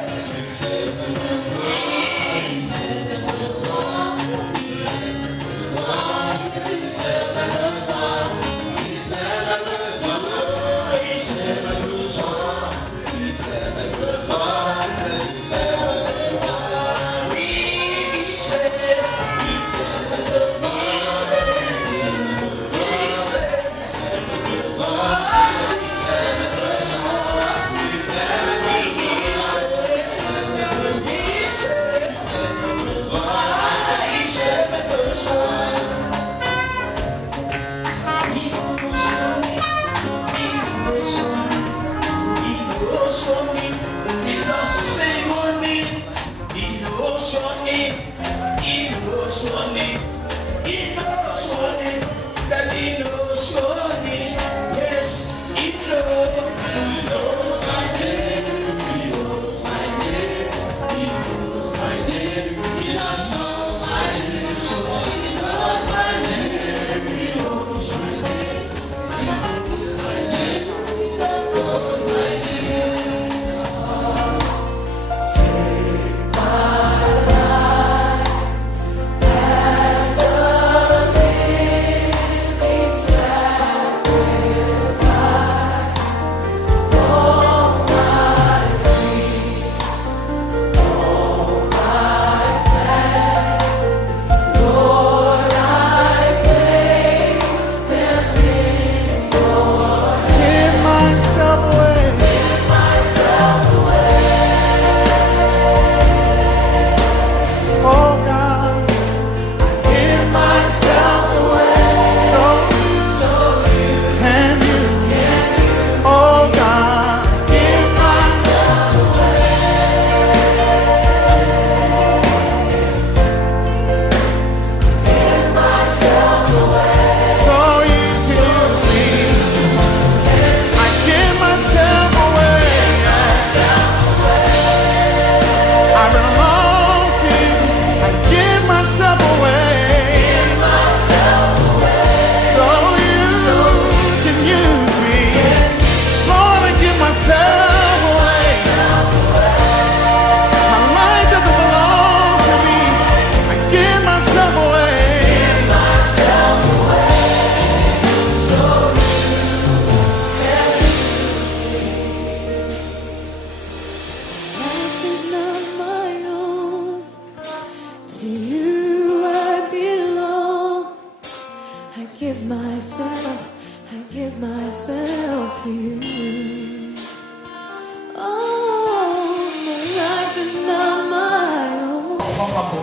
My name.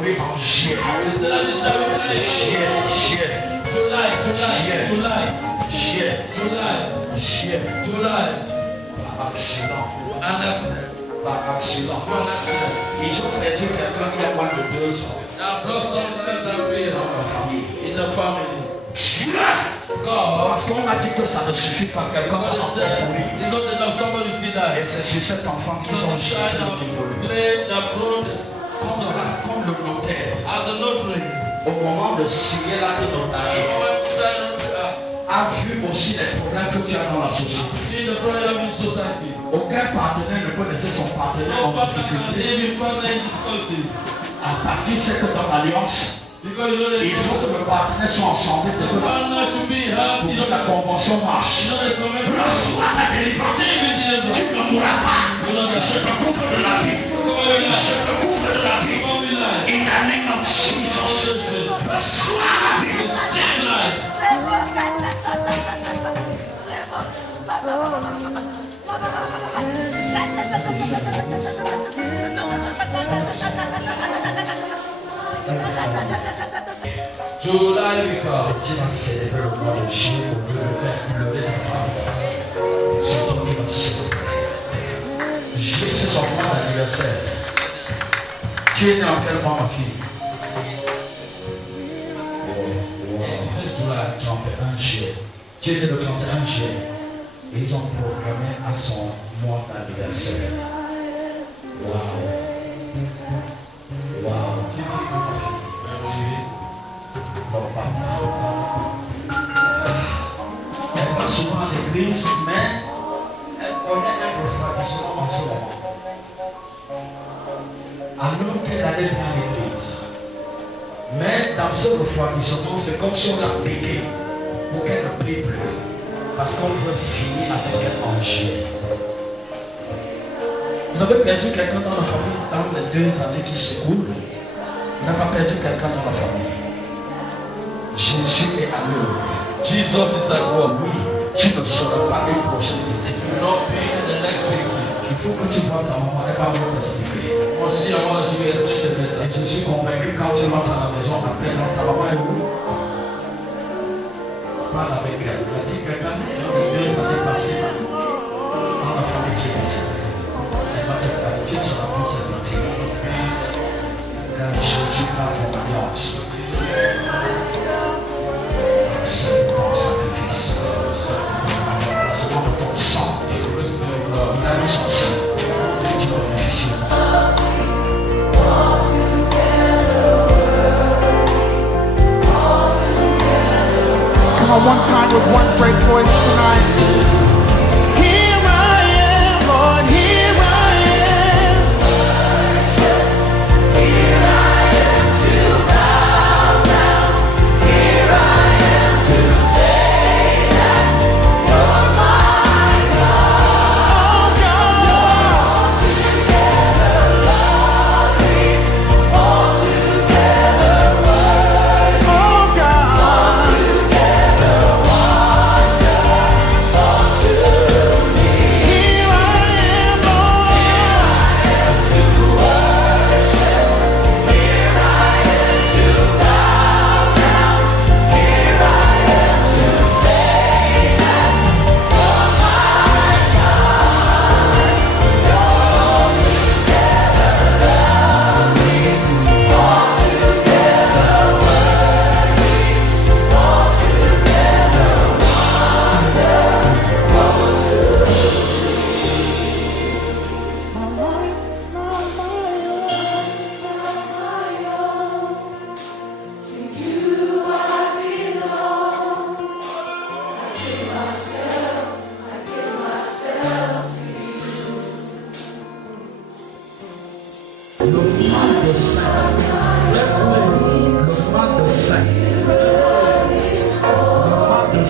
transformer en gier. Instead of this shall be played. Gier. July. Gier. July. Par accident. An accident. Par accident. An accident. Ils ont perdu quelqu'un il y a moins de 2 ans. Now lost someone less than 3 years Dans la famille. in the family. God, Parce qu'on m'a dit que ça ne suffit pas. Quelqu'un God va has said, mourir. it's not enough somebody see that. Et c'est sur cet enfant So qu'ils ont the child jeté of le niveau. blame that thrown this son. Comme le notaire, As a notary, au moment de signer l'acte I notarié, want to sign on the act. a vu aussi les problèmes que tu as dans la société. See the problem in society. Aucun partenaire ne peut laisser son partenaire No en partner can difficulté. live in partner in difficulties. Parce qu'il sait que dans l'alliance, Because you know il faut que le partenaire soit ensemble pour the partner should be que happy. la convention marche. The convention. Reçois la délivrance. Tu ne mourras pas. Je te couvre de la vie. Je te couvre de la vie. In the name of Jesus. Reçois la vie. Same life. July because Tu vas célébrer le mois de juillet pour le faire pleurer la femme. C'est toi qui vas célébrer. Juillet, c'est son mois d'anniversaire. Tu es né en quel mois, ma fille? July. 31 juillet. Tu es né le 31 juillet. Et ils ont programmé à son mois d'anniversaire. Waouh. Waouh. Tu vis où, ma fille? Non, papa. Elle va souvent à l'église, mais elle connaît un refroidissement en ce moment. Alors qu'elle allait bien à l'église. Mais dans ce refroidissement, c'est comme si on l'a piqué pour qu'elle ne prie plus. Parce qu'on veut finir avec un ange. Vous avez perdu quelqu'un dans la famille dans les 2 années qui s'écoulent. On n'a pas perdu quelqu'un dans la famille. Jésus est à l'œuvre. Jesus is at work. Oui, tu ne seras pas une prochaine victime. Not being the next victim. Il faut que tu vois ta maman, elle va vous expliquer. Or see, I want to explain the Et matter. je suis convaincu quand tu rentres à la maison, appelle ta maman est où? Parle avec elle. Il a dit quelqu'un dans les 2 années passées dans la famille qui est décédée. Elle va te parler, tu ne seras plus cette victime. Car Jésus a ton alliance. C'est ton sacrifice. C'est ton sang. Il a mis son sang. Tu peux bénéficier. Come on, one time with one great voice tonight. Here I am, Lord, here I am.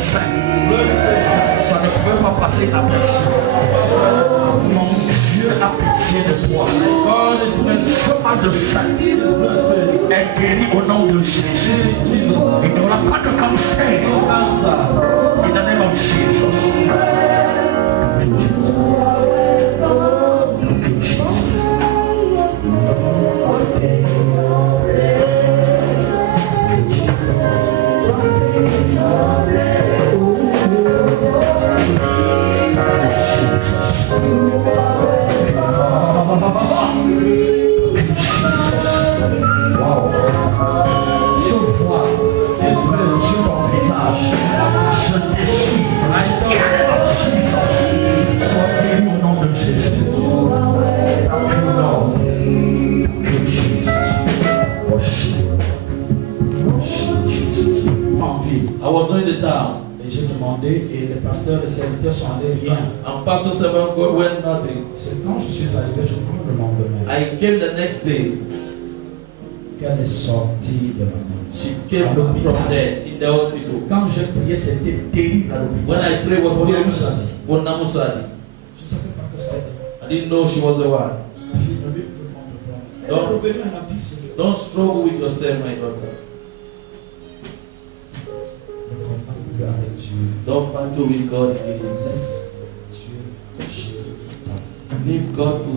Ça ne peut pas passer aperçu. Mon Dieu a pitié de toi. Ce mal de sang est guéri au nom de Jésus. Il n'y aura pas de cancer. In the name of Jesus. Thank you, Jesus. I was not in the town. Et j'ai demandé, et les pasteurs et les serviteurs sont allés rien. And Pastor Seven went nothing. C'est quand je suis arrivé, je crois le lendemain, I came the next day. qu'elle est sortie de la mort. She came À from l'hôpital. there in the hospital. Quand j'ai prié, c'était terrible à When l'hôpital. I prayed was Pour very Musadi. Bonamusadi. Je ne savais pas que c'était. I didn't know she was the one. Ma fille ne lui demande pas. Elle est revenue à la vie sérieuse. Don't struggle with yourself, my daughter. Ne combat plus avec Dieu. Don't battle with God again. Laisse Dieu gérer ta vie. Leave God to